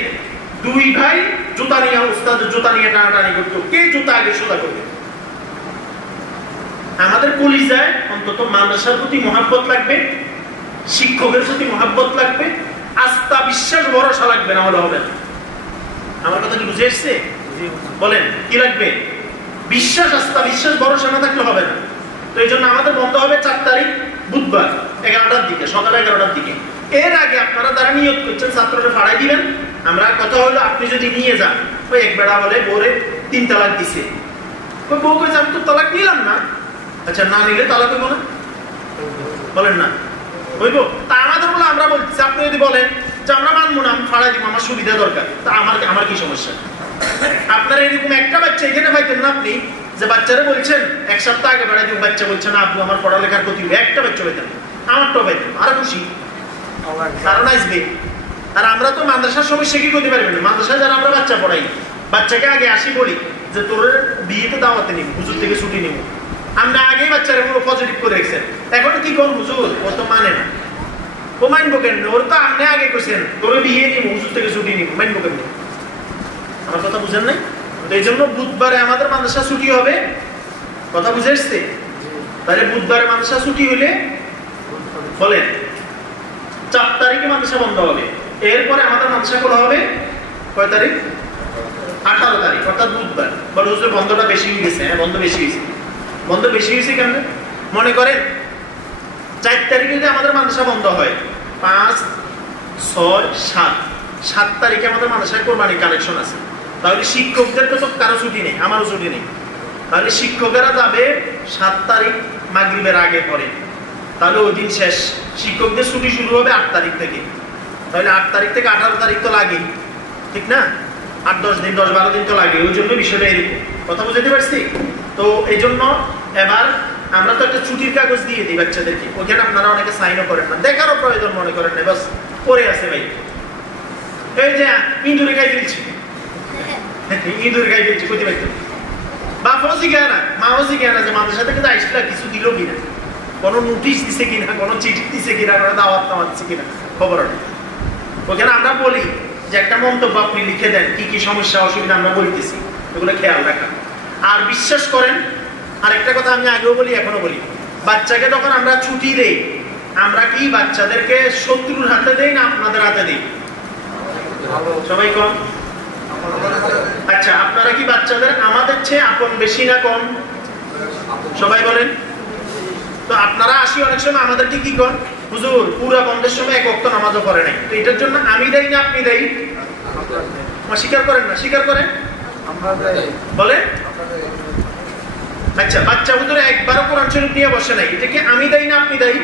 2 ভাই জুতা নিয়ে, উস্তাদ জুতা নিয়ে টানাটানি করতো, কে জুতা আগে সোজা করবে। আমাদের কলিজায় অন্তত মাদ্রাসার প্রতি মহাব্বত লাগবে, শিক্ষকের প্রতি মহাব্বত লাগবে, আস্থা বিশ্বাস ভরসা লাগবে, না হলে হবে না। আমার কথা কি বুঝে এসছে? বলেন কি লাগবে? বিশ্বাস, আস্থা বিশ্বাস ভরসা না থাকলে হবে না। তো এই জন্য আমাদের বন্ধ হবে 4 তারিখ বুধবার 11টার দিকে, সকালে 11টার দিকে। এর আগে আপনারা যারা নিয়োগ করছেন ছাত্ররা ভাড়াই দিবেন। আমরা কথা হলো আপনি যদি নিয়ে যান, ওই এক বেড়া বলে বোরে 3 তালাক দিছে, ওই বউ কইছে আমি তো তালাক নিলাম না। আচ্ছা না নিলে তালাক হইব না? বলেন না হইব? তা আমাদের বলে আমরা বলছি, আপনি যদি বলেন যে আমরা মানবো না, আমি ভাড়াই দিব, আমার সুবিধা দরকার, তা আমার কি সমস্যা? আপনারা এরকম একটা বাচ্চা এখানে পাইতেন না আপনি, যে বাচ্চারা বলছেন 1 সপ্তাহ আগে ভাড়াই দিব, বাচ্চা বলছে না আব্বু আমার পড়ালেখার ক্ষতি হবে, একটা বাচ্চা পাইতেন, আমারটাও পাইতেন, আরো খুশি, কারণ আসবে। আর আমরা তো মাদ্রাসার সমস্যা কি করতে পারবেন না। মাদ্রাসায় যারা আমরা বাচ্চা পড়াই, বাচ্চাকে আগে আসি বলি যে তোর বিয়েতে দাওয়াতে নিব, হুজুর থেকে ছুটি নিব। আমরা আগেই বাচ্চারা পজিটিভ করে রেখেছেন, এখন কি কোন হুজুর ও তো মানে না, ও মানবো কেন? ওর তো আপনি আগে কইছেন তোর বিয়ে নিব, হুজুর থেকে ছুটি নিব, মানবো কেন? আমার কথা বুঝেন নাই? এই জন্য বুধবারে আমাদের মাদ্রাসা ছুটি হবে, কথা বুঝে এসছে? তাহলে বুধবারে মাদ্রাসা ছুটি হলে বলেন 4 তারিখে মাদ্রাসা বন্ধ হবে। এরপরে আমাদের মাদ্রাসা খোলা হবে কয় তারিখ? 18 তারিখ, অর্থাৎ বুধবার। বলে হুজুর বন্ধটা বেশি হয়ে গেছে। হ্যাঁ, বন্ধ বেশি হয়েছে। বন্ধ বেশি হয়েছে কেন? মনে করেন 4 তারিখে যদি আমাদের মাদ্রাসা বন্ধ হয়, 5, 6, 7 তারিখে আমাদের মাদ্রাসায় কোরবানির কালেকশন আছে। তাহলে শিক্ষকদের তো কারো ছুটি নেই, আমারও ছুটি নেই। তাহলে শিক্ষকেরা যাবে 7 তারিখ মাগরিবের আগে পরে, তাহলে ওই দিন শেষ। শিক্ষকদের ছুটি শুরু হবে 8 তারিখ থেকে। তাহলে 8 তারিখ থেকে 18 তারিখ তো লাগে, ঠিক না? 8-10 দিন, 10-12 দিন তো লাগে। ওই জন্য বিষয়টা এরকম, কথা বুঝতে পারছি? তো এই জন্য এবার আমরা তো একটা ছুটির কাগজ দিয়ে দিই বাচ্চাদেরকে, ওখানে আপনারা অনেকে সাইনও করেন না, দেখারও প্রয়োজন মনে করেন না, বাস পড়ে আছে ভাই। এই যে ইঁদুরে খাই ফেলছি, ইঁদুরে খাই ফেলছি, বুঝতে পারছি। বাপও শিখায় না, মাও শিখায় না যে মাদ্রাসা থেকে আসলে কিছু দিল কিনা, কোনো নোটিশ দিছে কিনা, কোনো চিঠি দিছে কিনা, কোনো দাওয়াত টাওয়াত দিছে কিনা, খবর নেই। ওখানে আমরা বলি যে একটা মন্তব্য আপনি লিখে দেন, কি কি সমস্যা অসুবিধা আমরা বলতেছি, এগুলো খেয়াল রাখা। আর বিশ্বাস করেন, আরেকটা কথা আমি আগেও বলি এখনো বলি, বাচ্চাকে যখন আমরা ছুটি দেই, আমরা কি বাচ্চাদেরকে শত্রুর হাতে দেই না আপনাদের হাতে দেই? সবাই কম? আচ্ছা, আপনারা কি বাচ্চাদের আমাদের চেয়ে আপন বেশি না কম? সবাই বলেন তো। আপনারা আসি অনেক সময় আমাদেরকে কি করেন, হুজুর পুরা বন্ধের সময় 1 ওয়াক্ত নামাজও করে নাই, তো এটার জন্য আমি দেই না আপনি দেই? স্বীকার করেন না? স্বীকার করেন বলে। আচ্ছা, বাচ্চা হুজুর একবারও কোরআন শরীফ নিয়ে বসে নাই, এটা কি আমি দেই না আপনি দেই?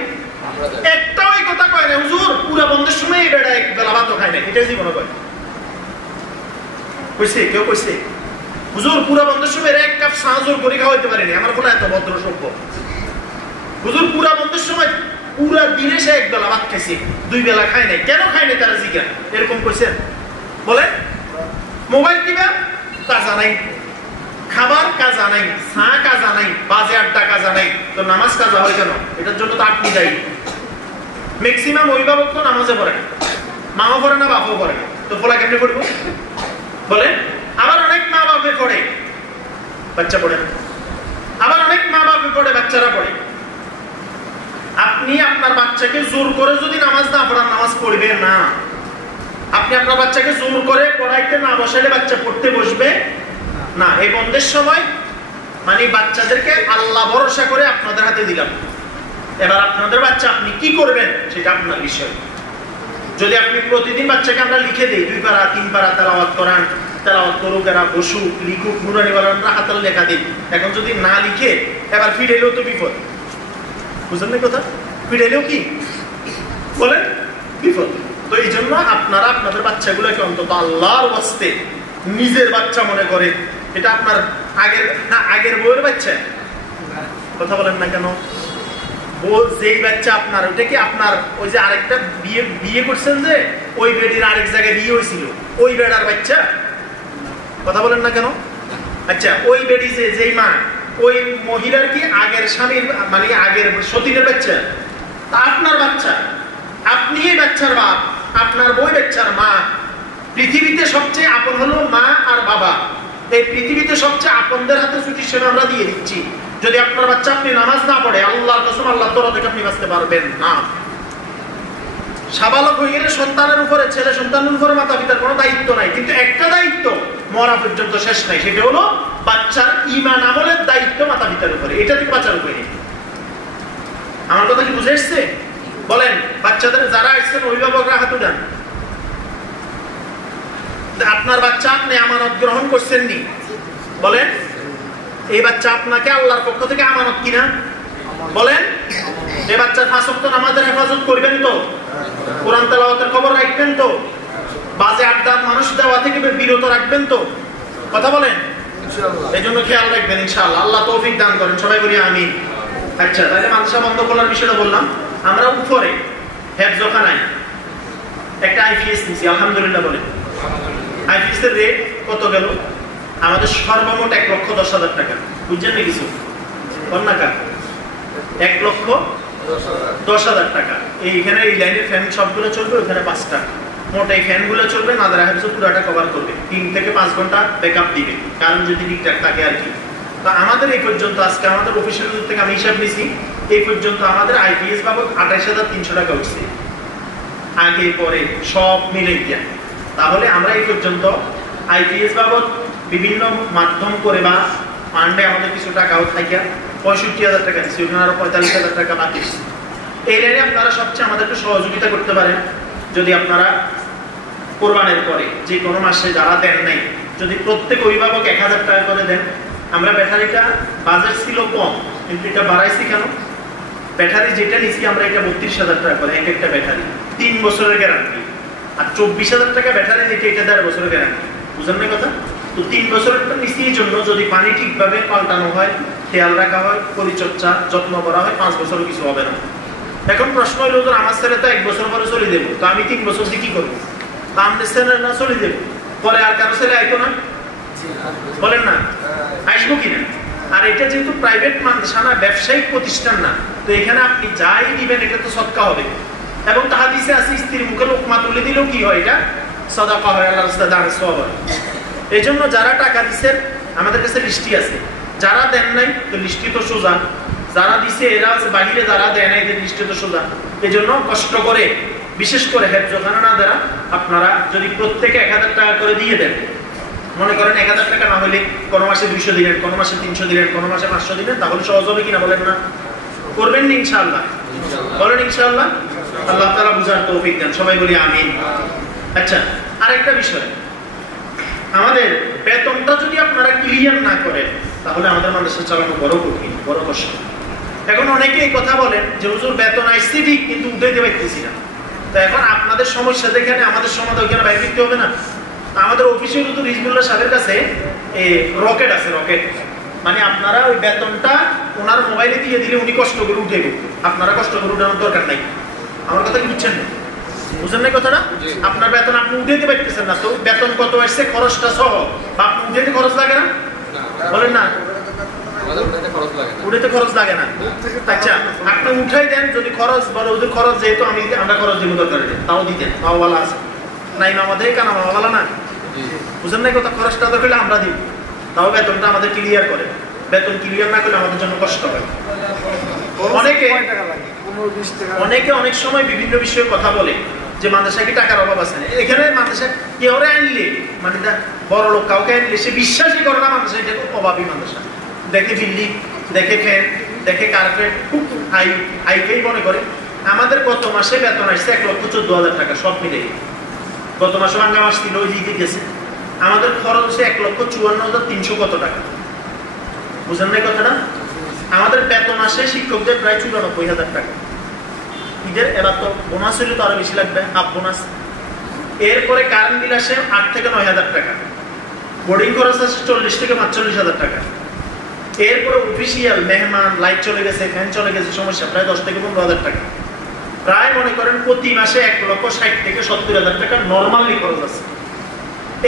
একটাও এই কথা কয় না, হুজুর পুরা বন্ধের সময় এই বেড়া 1 বেলা ভাতও খায় না, এটাই জীবনে কয়। কইছে কেউ? কইছে হুজুর পুরা বন্ধের সময় 1 কাপ চা জোর করে খাওয়াইতে পারেনি, আমার বলে এত ভদ্র সভ্য। হুজুর পুরা বন্ধের সময় পুরা দিনে সে 1 বেলা ভাত খাইছে, 2 বেলা খায় নাই, কেন খায় নাই তারা জিজ্ঞাসা, এরকম কইছেন? বলে মোবাইল দিবা কাজা নাই, খাবার কাজা নাই, চা কাজা নাই, বাজে আড্ডা কাজা নাই, তো নামাজ কাজা হয় কেন? এটার জন্য তো আপনি দায়ী। ম্যাক্সিমাম অভিভাবক তো নামাজে পড়ে না, মাও পড়ে না, বাপও পড়ে না, তো পোলা কেমনে পড়বো বলে? আবার অনেক মা বাপে পড়ে, বাচ্চা পড়ে না। আবার অনেক মা বাপে পড়ে, বাচ্চারা পড়ে। আপনি আপনার বাচ্চাকে জোর করে যদি নামাজ না পড়ান, নামাজ পড়বে না। আপনি আপনার বাচ্চাকে জোর করে পড়াইতে না বসাইলে বাচ্চা পড়তে বসবে না। এই বন্ধের সময় মানে বাচ্চাদেরকে আল্লাহ ভরসা করে আপনাদের হাতে দিলাম। এবার আপনাদের বাচ্চা আপনি কি করবেন সেটা আপনার বিষয়। যদি আপনি প্রতিদিন বাচ্চাকে আমরা লিখে দিই 2 পারা 3 পারা তেলাওয়াত করান, তেলাওয়াত করুক, এরা বসুক, লিখুক, নুরানিওয়ালারা হাতাল লেখা দিন। এখন যদি না লিখে এবার ফিরেলেও তো বিপদ, বুঝলেন না কথা? ফিরেলেও কি বলেন বিপদ। তো এই জন্য আপনারা আপনাদের বাচ্চাগুলোকে অন্তত আল্লাহর ওয়াস্তে নিজের বাচ্চা মনে করে। এটা আপনার আগের বউয়ের বাচ্চা, কথা বলেন না কেন? যেই বাচ্চা আপনার, ওইটা কি আপনার ওই যে আরেকটা বিয়ে করছেন যে ওই বেডির আরেক জায়গায় বিয়ে হয়েছিল, ওই বেড়ার বাচ্চা, কথা বলেন না কেন? আচ্ছা, ওই বেডি যেই মা, ওই মহিলার কি আগের স্বামীর মানে আগের সতীনের বাচ্চা? তা আপনার বাচ্চা, আপনি এই বাচ্চার বাপ, আপনার বই বাচ্চার মা। পৃথিবীতে সবচেয়ে আপন হলো মা আর বাবা। এই পৃথিবীতে সবচেয়ে আপনদের হাতে ছুটির সময় আমরা দিয়ে দিচ্ছি। যদি আপনার বাচ্চা আপনি নামাজ না পড়ে, আল্লাহর কসম আল্লাহর তরফ থেকে আপনি বাঁচতে পারবেন না। সাবালক হয়ে গেলে সন্তানের উপরে, ছেলে সন্তানের উপরে মাতা পিতার কোনো দায়িত্ব নাই, কিন্তু একটা দায়িত্ব মরা পর্যন্ত শেষ নাই, সেটা হলো বাচ্চার ঈমান আমলের দায়িত্ব মাতা পিতার উপরে। এটা থেকে বাচ্চার উপরে। আমার কথা কি বুঝে এসছে? বলেন বাচ্চাদের যারা আসছেন অভিভাবকরা হাত উঠান। আপনার বাচ্চা আপনি আমানত গ্রহণ করছেন নি? বলেন এই বাচ্চা আপনাকে আল্লাহর পক্ষ থেকে আমানত কিনা? বলেন এই বাচ্চার 5 ওয়াক্ত নামাজের হেফাজত করবেন তো? কোরআন তেলাওয়াতের খবর রাখবেন তো? বাজে আড্ডার মানুষ দেওয়া থেকে বিরত রাখবেন তো? কথা বলেন ইনশাআল্লাহ। এই জন্য খেয়াল রাখবেন ইনশাআল্লাহ। আল্লাহ তৌফিক দান করেন, সবাই বলি আমিন। আচ্ছা, তাহলে মাদ্রাসা বন্ধ করার বিষয়টা বললাম। আমরা উপরে হেফজখানায় একটা আইপিএস নিছি, আলহামদুলিল্লাহ বলেন। আইপিএস এর রেট কত গেল? আমাদের সর্বমোট 1,10,000 টাকা। বুঝছেন না কিছু? কন্যাকা 1,10,000 টাকা। এইখানে এই লাইনের ফ্যান সবগুলো চলবে, ওখানে 5টা মোট এই ফ্যানগুলো চলবে। মাদার হাফেজ পুরাটা কভার করবে, 3 থেকে 5 ঘন্টা ব্যাকআপ দিবে, কারণ যদি ঠিকঠাক থাকে আর কি। তো আমাদের এই পর্যন্ত আজকে আমাদের অফিসের থেকে আমি হিসাব নিছি, এই পর্যন্ত আমাদের আইপিএস বাবদ 28,300 টাকা উঠছে, আগে পরে সব মিলে গিয়া। তাহলে আমরা এই পর্যন্ত আইপিএস বাবদ বিভিন্ন মাধ্যম করে বা ফান্ডে আমাদের কিছু টাকাও থাকে 65,000 টাকা দিচ্ছি, ওখানে আরো 45,000 টাকা বাকি। এই লাইনে আপনারা সবচেয়ে আমাদেরকে সহযোগিতা করতে পারেন যদি আপনারা কোরবানের পরে যে কোনো মাসে যারা দেন নাই, যদি প্রত্যেক অভিভাবক 1,000 টাকা করে দেন। আমরা ব্যাটারিটা বাজার ছিল কম, কিন্তু এটা বাড়াইছি কেন? ব্যাটারি যেটা নিচ্ছি আমরা এটা 32,000 টাকা করে এক একটা ব্যাটারি, 3 বছরের গ্যারান্টি। আর 24,000 টাকা ব্যাটারি যেটা, এটা 1.5 বছরের গ্যারান্টি। বুঝলেন না কথা? তো 3 বছরেরটা নিচ্ছি এই জন্য, যদি পানি ঠিকভাবে পাল্টানো হয়, খেয়াল রাখা হয়, পরিচর্যা যত্ন করা হয়, 5 বছরও কিছু হবে না। এখন প্রশ্ন হইল, আমার ছেলে তো 1 বছর পরে চলে দেবো, তো আমি 3 বছর দিয়ে কি করবো? তা আমাদের ছেলে না চলে দেবো, পরে আর কারো ছেলে আইতো না? বলেন না, আসবো কিনা? আর এটা যেহেতু প্রাইভেট মাদ্রাসা না, ব্যবসায়িক প্রতিষ্ঠান না, তো এখানে আপনি যাই দিবেন এটা তো সদকা হবে। এবং হাদিসে আছে স্ত্রীর মুখে লোকমা তুলে দিলেও কি হয়? এটা সাদাকা হয়, আল্লাহর রাস্তায় দানের সওয়াব হয়। এই জন্য যারা টাকা দিচ্ছেন আমাদের কাছে লিস্টি আছে, যারা দেন নাই তো লিস্টি তো সোজা, যারা দিছে এরা বাহিরে, যারা দেয় নাই এদের লিস্টি তো সোজা। এই জন্য কষ্ট করে, বিশেষ করে হেফজখানা না দ্বারা আপনারা যদি প্রত্যেকে 1,000 টাকা করে দিয়ে দেন, মনে করেন 1,000 টাকা না হলে কোনো মাসে 200 দিলেন, কোনো মাসে 300 দিলেন, কোনো মাসে 500 দিলেন, তাহলে সহজ হবে কিনা বলেন না? করবেন না ইনশাআল্লাহ? বলেন ইনশাআল্লাহ। আল্লাহ তাআলা বুঝার তৌফিক দেন, সবাই বলি আমিন। আচ্ছা, আরেকটা বিষয়, আমাদের বেতনটা যদি আপনারা ক্লিয়ার না করেন তাহলে আমাদের মাদ্রাসা চালানো বড় কঠিন, বড় কষ্ট। এখন অনেকে এই কথা বলেন যে হুজুর বেতন আইছে ঠিক, কিন্তু উঠাইতে পারতেছি না। তো এখন আপনাদের সমস্যা দেখে আমাদের সমাধান ওইখানে বাইরে দিতে হবে না? আমাদের অফিসের তো রিজবুল্লাহ সাহেবের কাছে রকেট আছে, রকেট মানে আপনারা ওই বেতনটা ওনার মোবাইলে দিয়ে দিলে উনি কষ্ট করে উঠেবে, আপনারা কষ্ট করে উঠানোর দরকার নাই। আমার কথা কি বুঝছেন না? বুঝলেন না কথাটা? আপনার বেতন আপনি উঠাইতে পারতেছেন না, তো বেতন কত আসছে খরচটা সহ, বা আপনি উঠাইতে খরচ লাগে না? বলেন না, উঠাইতে খরচ লাগে না। আচ্ছা, আপনি উঠাই দেন, যদি খরচ বলে ওদের খরচ যেহেতু আমরা খরচ দিব দরকার, তাও দিতেন, তাও বলা আছে নাই আমাদের কেন মামাওয়ালা না? বুঝলেন না কথা? খরচটা দরকার আমরা দিব, তাও বেতনটা আমাদের ক্লিয়ার করে। বেতন ক্লিয়ার না করলে আমাদের জন্য কষ্ট হয়। অনেকে অনেক সময় বিভিন্ন বিষয়ে কথা বলে যে মাদ্রাসায় কি টাকার অভাব আছে। এখানে মাদ্রাসায় কেউ আনলে, মানে বড় লোক কাউকে আনলে সে বিশ্বাসই করে না মাদ্রাসা এটা খুব অভাবী মাদ্রাসা। দেখে বিল্ডিং, দেখে ফ্যান, দেখে কার্পেট, খুব হাইফাই মনে করে। আমাদের গত মাসে বেতন আসছে 1,14,000 টাকা, সব মিলে। গত মাসে ভাঙ্গা মাস ছিল, ওই দিকে গেছে। আমাদের খরচ হচ্ছে 1,54,300 কত টাকা। বুঝলেন না কথাটা? আমাদের বেতন আসে শিক্ষকদের প্রায় 94,000 টাকা। ঈদের এবার তো বোনাস হইলে তো আরো বেশি লাগবে, হাফ বোনাস। এরপরে কারেন্ট বিল আসে 8 থেকে 9,000 টাকা। বোর্ডিং খরচ আসে 40 থেকে 45,000 টাকা। এরপরে অফিসিয়াল মেহমান, লাইট চলে গেছে, ফ্যান চলে গেছে, সমস্যা প্রায় 10 থেকে 15,000 টাকা। প্রায় মনে করেন প্রতি মাসে 1,60,000 থেকে 70,000 টাকা নর্মালি খরচ আছে।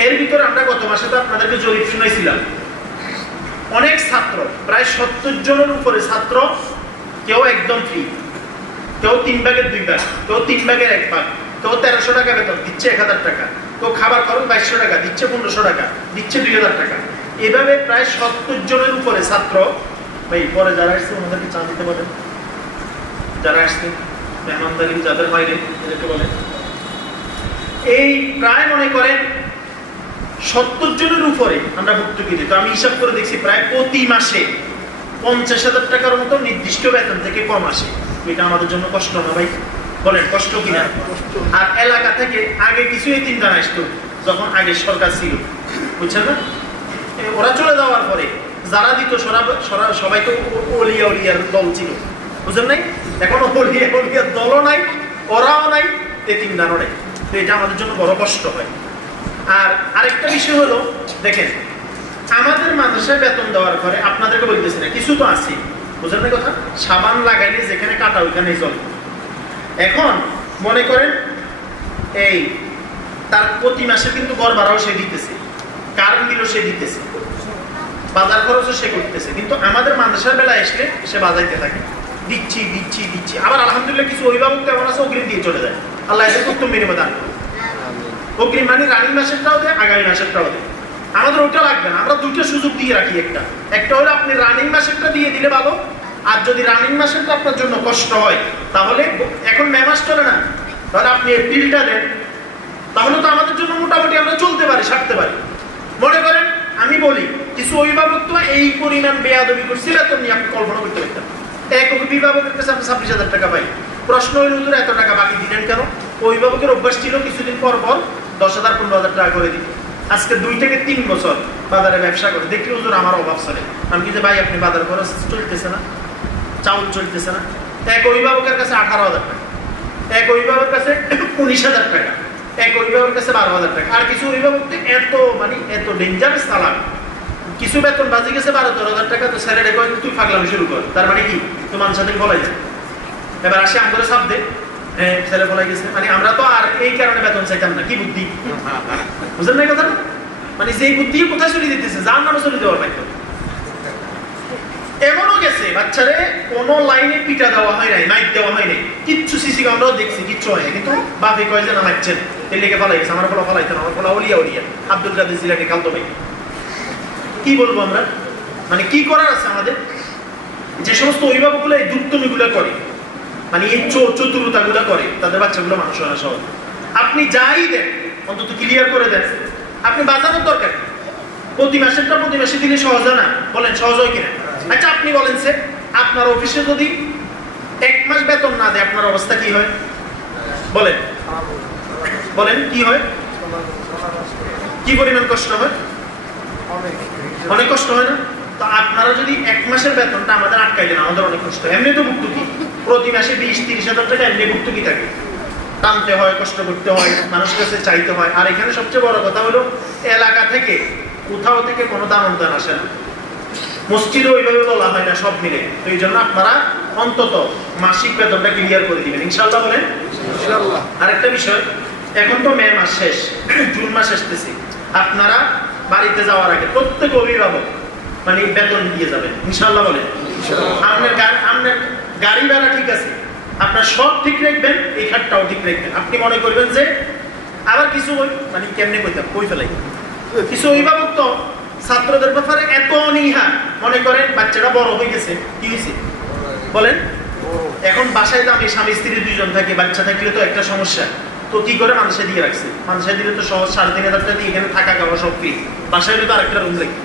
এর ভিতরে আমরা গত মাসে তো আপনাদেরকে জরিপ শুনাইছিলাম, অনেক ছাত্র, প্রায় 70 জনের উপরে ছাত্র, কেউ একদম ফ্রি, কেউ 3 ভাগের 2 ভাগ, কেউ 3 ভাগের 1 ভাগ, কেউ 1300 টাকা বেতন দিচ্ছে 1,000 টাকা, কেউ খাবার খরচ 2200 টাকা দিচ্ছে, 1500 টাকা দিচ্ছে, 2,000 টাকা। এভাবে প্রায় 70 জনের উপরে ছাত্র। ভাই পরে যারা আসছে ওনাদেরকে চা দিতে বলেন, যারা আসছে মেহমানদারি যাদের বাইরে এদেরকে বলেন। এই প্রায় মনে করেন 70 জনের উপরে আমরা ভুক্তভোগী। তো আমি হিসাব করে দেখছি প্রায় প্রতি মাসে 50,000 টাকার মতো নির্দিষ্ট বেতন থেকে কম আসে। এটা আমাদের জন্য কষ্ট না ভাই? বলেন কষ্ট কিনা? আর এলাকা থেকে আগে কিছু এতিমখানা আসতো, যখন আগে সরকার ছিল, বুঝছেন না? ওরা চলে যাওয়ার পরে যারা দিত সবাই তো ওলিয়া উলিয়ার দল ছিল, বুঝলেন নাই? এখন ওলিয়া উলিয়ার দলও নাই, ওরাও নাই, এতিমখানাও নাই। তো এটা আমাদের জন্য বড় কষ্ট হয়। আর আরেকটা বিষয় হলো, দেখেন আমাদের মাদ্রাসায় বেতন দেওয়ার পরে আপনাদেরকে বলতেছি না, কিছু তো আছে, বুঝলেন না কথা? সাবান লাগাইলে যেখানে কাটা ওইখানেই চলে। এখন মনে করেন এই তার প্রতি মাসে কিন্তু ঘর ভাড়াও সে দিতেছে, কারেন্ট বিলও সে দিতেছে, বাজার খরচও সে করতেছে, কিন্তু আমাদের মাদ্রাসার বেলা আসলে সে বাজাইতে থাকে, দিচ্ছি দিচ্ছি দিচ্ছি। আবার আলহামদুলিল্লাহ কিছু অভিভাবক তেমন আছে অগ্রিম দিয়ে চলে যায়। আল্লাহ এদের উত্তম বিনিময় দান করে। অগ্রিম মানে রানিং মাসেরটাও দেয়, আগামী মাসেরটাও দেয়। আমাদের ওটা লাগবে না, আমরা দুইটা সুযোগ দিয়ে রাখি। একটা হলো আপনি রানিং মাসেরটা দিয়ে দিলে ভালো, আর যদি রানিং মাসেরটা আপনার জন্য কষ্ট হয় তাহলে এখন মে মাস চলে না, তাহলে আপনি এপ্রিলটা দেন, তাহলে তো আমাদের জন্য মোটামুটি আমরা চলতে পারি, সারতে পারি। মনে করেন আমি বলি কিছু অভিভাবক তো এই পরিমাণ বেয়াদবি করছে, বেতন নিয়ে আপনি কল্পনা করতে পারতেন। এক অভিভাবকের কাছে আপনি 26,000 টাকা পাই, প্রশ্ন হইল হুজুর এত টাকা বাকি দিলেন কেন? অভিভাবকের অভ্যাস ছিল কিছুদিন পর পর 10,000 15,000 টাকা করে দিত। আজকে 2 থেকে 3 বছর বাজারে ব্যবসা করে দেখি হুজুর আমার অভাব চলে। আমি কি যে ভাই আপনি বাজার খরচ চলতেছে না, চাউল চলতেছে না। এক অভিভাবকের কাছে 18,000 টাকা, এক অভিভাবকের কাছে 19,000 টাকা, এক অভিভাবকের কাছে 12,000 টাকা। আর কিছু অভিভাবক এত ডেঞ্জারাস তালাক, কিছু বেতন বাজি গেছে 12-13,000 টাকা, তো স্যারের কয় তুই ফাগলামি শুরু কর। তার মানে কি তো মানুষ সাথে বলাই যায়। এবার আসে আমাদের সাপ দে, হ্যাঁ ছেলে বলাই গেছে, মানে আমরা তো আর এই কারণে বেতন চাইতাম না। কি বুদ্ধি বুঝলেন না কথা? মানে যে বুদ্ধি কোথায় চলে দিতেছে, যার নামে চলে দেওয়ার পাইতো। এমনও গেছে বাচ্চারে কোনো লাইনে পিটা দেওয়া হয় নাই, মাইক দেওয়া হয় নাই, কিচ্ছু সিসি ক্যামেরাও দেখছি, কিচ্ছু হয় না, কিন্তু বাপে কয় যে না মারছেন, এর লেগে ফালাই গেছে। আমার ফলা ফালাইতেন, আমার ফলা অলিয়া আব্দুল কাদের জিলানি খালতো ভাই। কি বলবো আমরা, মানে কি করার আছে আমাদের? যে সমস্ত অভিভাবকগুলো এই দুর্তমিগুলো করে, মানে এই চতুরতা গুলো করে, তাদের বাচ্চাগুলো মানুষ হয় না সহজ। আপনি যাই দেন অন্তত ক্লিয়ার করে দেন। আপনি বাজানোর দরকার, প্রতি মাসেরটা প্রতি মাসে দিলে সহজ হয় না? বলেন সহজ হয় কিনা? আচ্ছা আপনি বলেন সে আপনার অফিসে যদি 1 মাস বেতন না দেয় আপনার অবস্থা কি হয়? বলেন বলেন কি হয়? কি পরিমাণ কষ্ট হয়? অনেক কষ্ট হয় না? তো আপনারা যদি 1 মাসের বেতনটা আমাদের আটকাই দেন, আমাদের অনেক কষ্ট হয়। এমনি তো ভুক্তকি প্রতি মাসে 20-30,000 টাকা এমনি ভুক্তকি থাকে, টানতে হয়, কষ্ট করতে হয়, মানুষের কাছে চাইতে হয়। আর এখানে সবচেয়ে বড় কথা হলো এলাকা থেকে কোথাও থেকে কোনো দান অনুদান আসে না, মসজিদে ওইভাবে বলা হয় না সব মিলে। তো এই জন্য আপনারা অন্তত মাসিক বেতনটা ক্লিয়ার করে দিবেন ইনশাআল্লাহ। বলেন ইনশাআল্লাহ। আরেকটা বিষয়, এখন তো মে মাস শেষ, জুন মাস আসতেছে। আপনারা বাড়িতে যাওয়ার আগে প্রত্যেক অভিভাবক মানে বেতন দিয়ে যাবেন ইনশাআল্লাহ। বলেন আপনার গাড়ি ভাড়া ঠিক আছে, আপনার সব ঠিক রাখবেন, এই খাতটাও ঠিক রাখবেন। আপনি মনে করবেন যে আবার কিছু মানে কেমনে কই ফেলাই, কিছু অভিভাবক তো ছাত্রদের ব্যাপারে এত অনীহা, মনে করেন বাচ্চাটা বড় হয়ে গেছে, কি হয়েছে বলেন? এখন বাসায় তো আমি স্বামী স্ত্রী 2 জন থাকি, বাচ্চা থাকলে তো একটা সমস্যা, তো কি করে মানুষে দিয়ে রাখছে। মানুষে দিলে তো সহজ 3,500 টাকা দিয়ে এখানে থাকা খাওয়া সব ফ্রি, বাসায় তো আরেকটা রুম রাখি।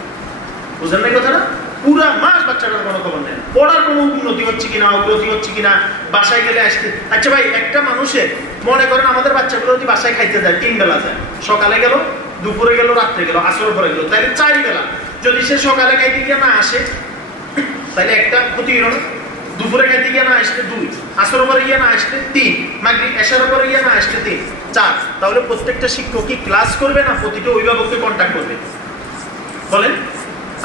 বুঝলেন না কথাটা? পুরা মাস বাচ্চাটার কোনো খবর নেই, পড়ার কোনো উন্নতি হচ্ছে কিনা, অগ্রতি হচ্ছে কিনা, বাসায় গেলে আসতে। আচ্ছা ভাই একটা মানুষের মনে করেন আমাদের বাচ্চাগুলো যদি বাসায় খাইতে যায় 3 বেলা যায়, সকালে গেল, দুপুরে গেল, রাত্রে গেল, আসর পরে গেল, তাহলে 4 বেলা। যদি সে সকালে খাইতে গিয়ে না আসে তাহলে একটা ক্ষতি হলো না? দুপুরে খাইতে গিয়ে না আসলে 2, আসর পরে গিয়ে না আসলে 3, মাগরিব এশার পরে গিয়ে না আসলে 3, 4। তাহলে প্রত্যেকটা শিক্ষক কি ক্লাস করবে না প্রতিটা অভিভাবককে কন্ট্যাক্ট করবে? বলেন।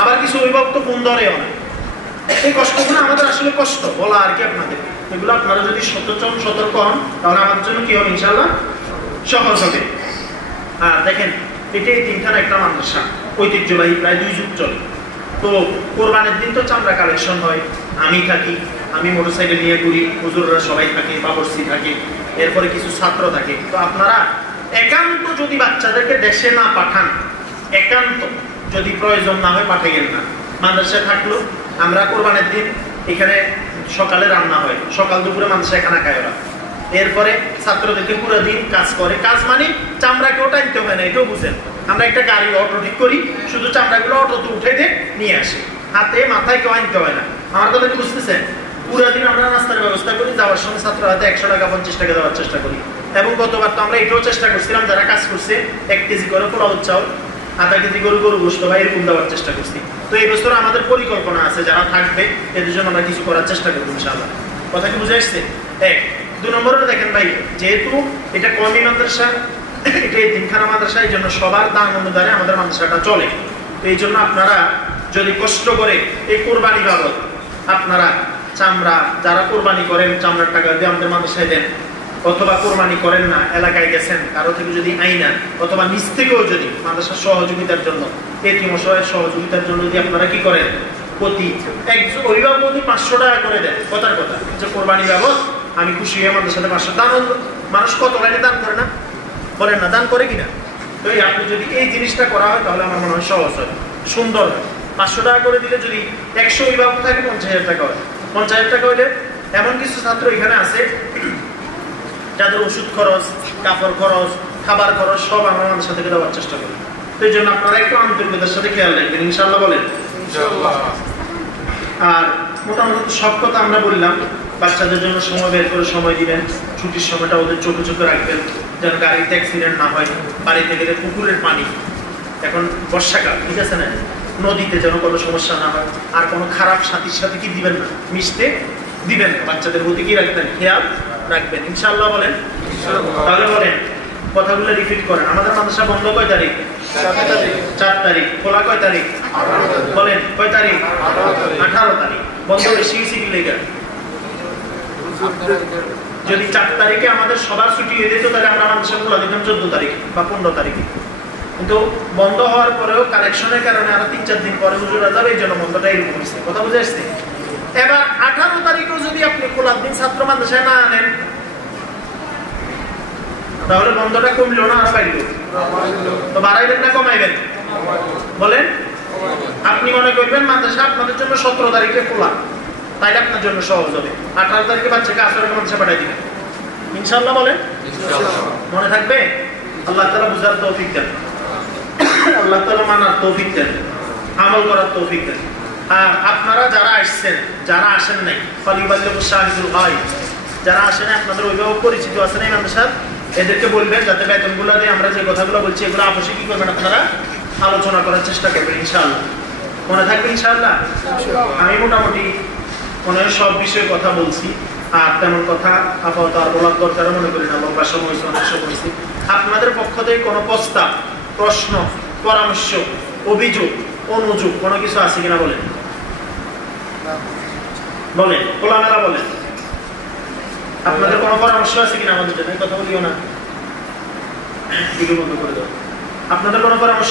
আবার কিছু অভিভাবক তো ফোন ধরেও না। এই কষ্টগুলো আমাদের আসলে কষ্ট বলা আর কি আপনাদের, এগুলো আপনারা যদি সতর্ক হন তাহলে আমাদের জন্য কি হবে ইনশাআল্লাহ সহজ হবে। আর দেখেন এটাই 3খানা একটা মাদ্রাসা, ঐতিহ্যবাহী, প্রায় 2 যুগ চলে। তো কোরবানের দিন তো চামড়া কালেকশন হয়, আমি থাকি, আমি মোটরসাইকেল নিয়ে ঘুরি, হুজুররা সবাই থাকে, বাবরসি থাকে, এরপরে কিছু ছাত্র থাকে। তো আপনারা একান্ত যদি বাচ্চাদেরকে দেশে না পাঠান, একান্ত যদি প্রয়োজন না হয় পাঠাইয়েন না। মাদ্রাসায় থাকলো, আমরা কোরবানের দিন এখানে সকালে রান্না হয়, সকাল দুপুরে মাদ্রাসায় খানা খায় ওরা, এরপরে ছাত্রদেরকে পুরো দিন কাজ করে। কাজ মানে চামড়া কেউ টানতে হয় না, এটাও বুঝেন। আমরা একটা গাড়ি অটো ঠিক করি, শুধু চামড়াগুলো অটোতে উঠে দিয়ে নিয়ে আসি, হাতে মাথায় কেউ আনতে হয় না। আমার কথা কি বুঝতেছেন? পুরো দিন আমরা নাস্তার ব্যবস্থা করি, যাওয়ার সময় ছাত্র হাতে 100 টাকা 50 টাকা দেওয়ার চেষ্টা করি। এবং গতবার তো আমরা এটাও চেষ্টা করছিলাম, যারা কাজ করছে 1 কেজি করে পোলাও চাউল, আধা কেজি গরু গোস্ত বা এরকম দেওয়ার চেষ্টা করছি। তো এই বছর আমাদের পরিকল্পনা আছে যারা থাকবে এদের জন্য আমরা কিছু করার চেষ্টা করবো ইনশাআল্লাহ। কথা কি বুঝে আসছে? 1 2 নম্বরে দেখেন ভাই, যেহেতু এটা কওমি মাদ্রাসা, এটা 3খানা মাদ্রাসা, এই জন্য সবার দান অনুদানে আমাদের মাদ্রাসাটা চলে। তো এই জন্য আপনারা যদি কষ্ট করে এই কোরবানি বাবদ আপনারা চামড়া যারা কোরবানি করেন চামড়ার টাকা দিয়ে আমাদের মাদ্রাসায় দেন, অথবা কোরবানি করেন না, এলাকায় গেছেন, কারো থেকে যদি আইনা অথবা নিজ থেকেও যদি মাদ্রাসার সহযোগিতার জন্য, এতিম অসহায়ের সহযোগিতার জন্য যদি আপনারা কি করেন, প্রতি একজন অভিভাবক যদি 500 টাকা করে দেন, কথার কথা যে কোরবানি বাবদ আমি খুশি হয়ে মাদ্রাসাতে 500 দান। মানুষ কত লাইনে দান করে না, বলেন না, দান করে কিনা? তো আপনি যদি এই জিনিসটা করা হয় তাহলে আমার মনে হয় সহজ হয়, সুন্দর হয়। 500 টাকা করে দিলে যদি 100 অভিভাবক থাকে 50,000 টাকা হয়। 50,000 টাকা হইলে এমন কিছু ছাত্র এখানে আছে যাদের ওষুধ খরচ, কাপড় খরচ, খাবার খরচ সব আমরা আমাদের সাথে দেওয়ার চেষ্টা করি। তো এই জন্য আপনারা একটু আন্তরিকতার সাথে খেয়াল রাখবেন, ইনশাআল্লাহ বলেন। আর মোটামুটি সব কথা আমরা বললাম। বাচ্চাদের জন্য সময় বের করে সময় দিবেন, ছুটির সময়টা ওদের চোখে চোখে রাখবেন যেন গাড়িতে অ্যাক্সিডেন্ট না হয়। বাড়িতে গেলে পুকুরের পানি, এখন বর্ষাকাল, ঠিক আছে না, নদীতে যেন কোনো সমস্যা না হয়। আর কোনো খারাপ সাথীর সাথে কি দিবেন না, মিশতে দিবেন না। বাচ্চাদের প্রতি কি রাখবেন, খেয়াল রাখবেন, ইনশাআল্লাহ বলেন। তাহলে বলেন, কথাগুলো রিপিট করেন। আমাদের মাদ্রাসা বন্ধ কয় তারিখ? 4 তারিখ। খোলা কয় তারিখ? বলেন কয় তারিখ? 18 তারিখ। বন্ধ বেশি বেশি কি লেগে? যদি 4 তারিখে আমাদের সবার ছুটি হয়ে যেত তাহলে আমরা মাদ্রাসা খোলা দিতাম 14 তারিখ বা 15 তারিখে। কিন্তু বন্ধ হওয়ার পরেও কালেকশনের কারণে আরো 3-4 দিন পরে হুজুরা যাবে, এই জন্য বন্ধটা এরকম হয়েছে। কথা বুঝে আসছে? এবার 18 তারিখেও যদি আপনি খোলার দিন ছাত্র মাদ্রাসায় না আনেন তাহলে বন্ধটা কমলো না আর বাড়লো? তো বাড়াইবেন না কমাইবেন? বলেন। আপনি মনে করবেন মাদ্রাসা আপনাদের জন্য 17 তারিখে খোলা, তাইলে আপনার জন্য সহজ হবে। 18 তারিখে বাচ্চাকে আসরের মাদ্রাসা পাঠাই দিবেন, ইনশাআল্লাহ বলেন। মনে থাকবে? আল্লাহ তাআলা বুঝার তৌফিক দেন, আল্লাহ তাআলা মানার তৌফিক দেন, আমল করার তৌফিক দেন। আর আপনারা যারা আসছেন, যারা আসেন নাই, ফালিবাল্লিগু শাহিদুল গায়ব, যারা আসেন আপনাদের অভিভাবক পরিচিত আছেন এই মাদ্রাসার, এদেরকে বলবেন যাতে বেতনগুলো দিয়ে আমরা যে কথাগুলো বলছি এগুলো আপসে কি করবেন, আপনারা আলোচনা করার চেষ্টা করবেন, ইনশাআল্লাহ। মনে থাকবে ইনশাআল্লাহ। আমি মোটামুটি মনে হয় সব বিষয়ে কথা বলছি, আর তেমন কথা আপাতত আর বলার দরকার মনে করি না, লম্বা সময় বলছি। আপনাদের পক্ষ থেকে কোনো প্রস্তাব, প্রশ্ন, পরামর্শ, অভিযোগ, অনুযোগ কোনো কিছু আছে কিনা বলেন, বলেন, খোলামেলা বলেন। আপনাদের কোনো পরামর্শ আছে কিনা আমাদের জন্য? কথা বলিও না, বন্ধ করে দাও। আপনাদের কোনো পরামর্শ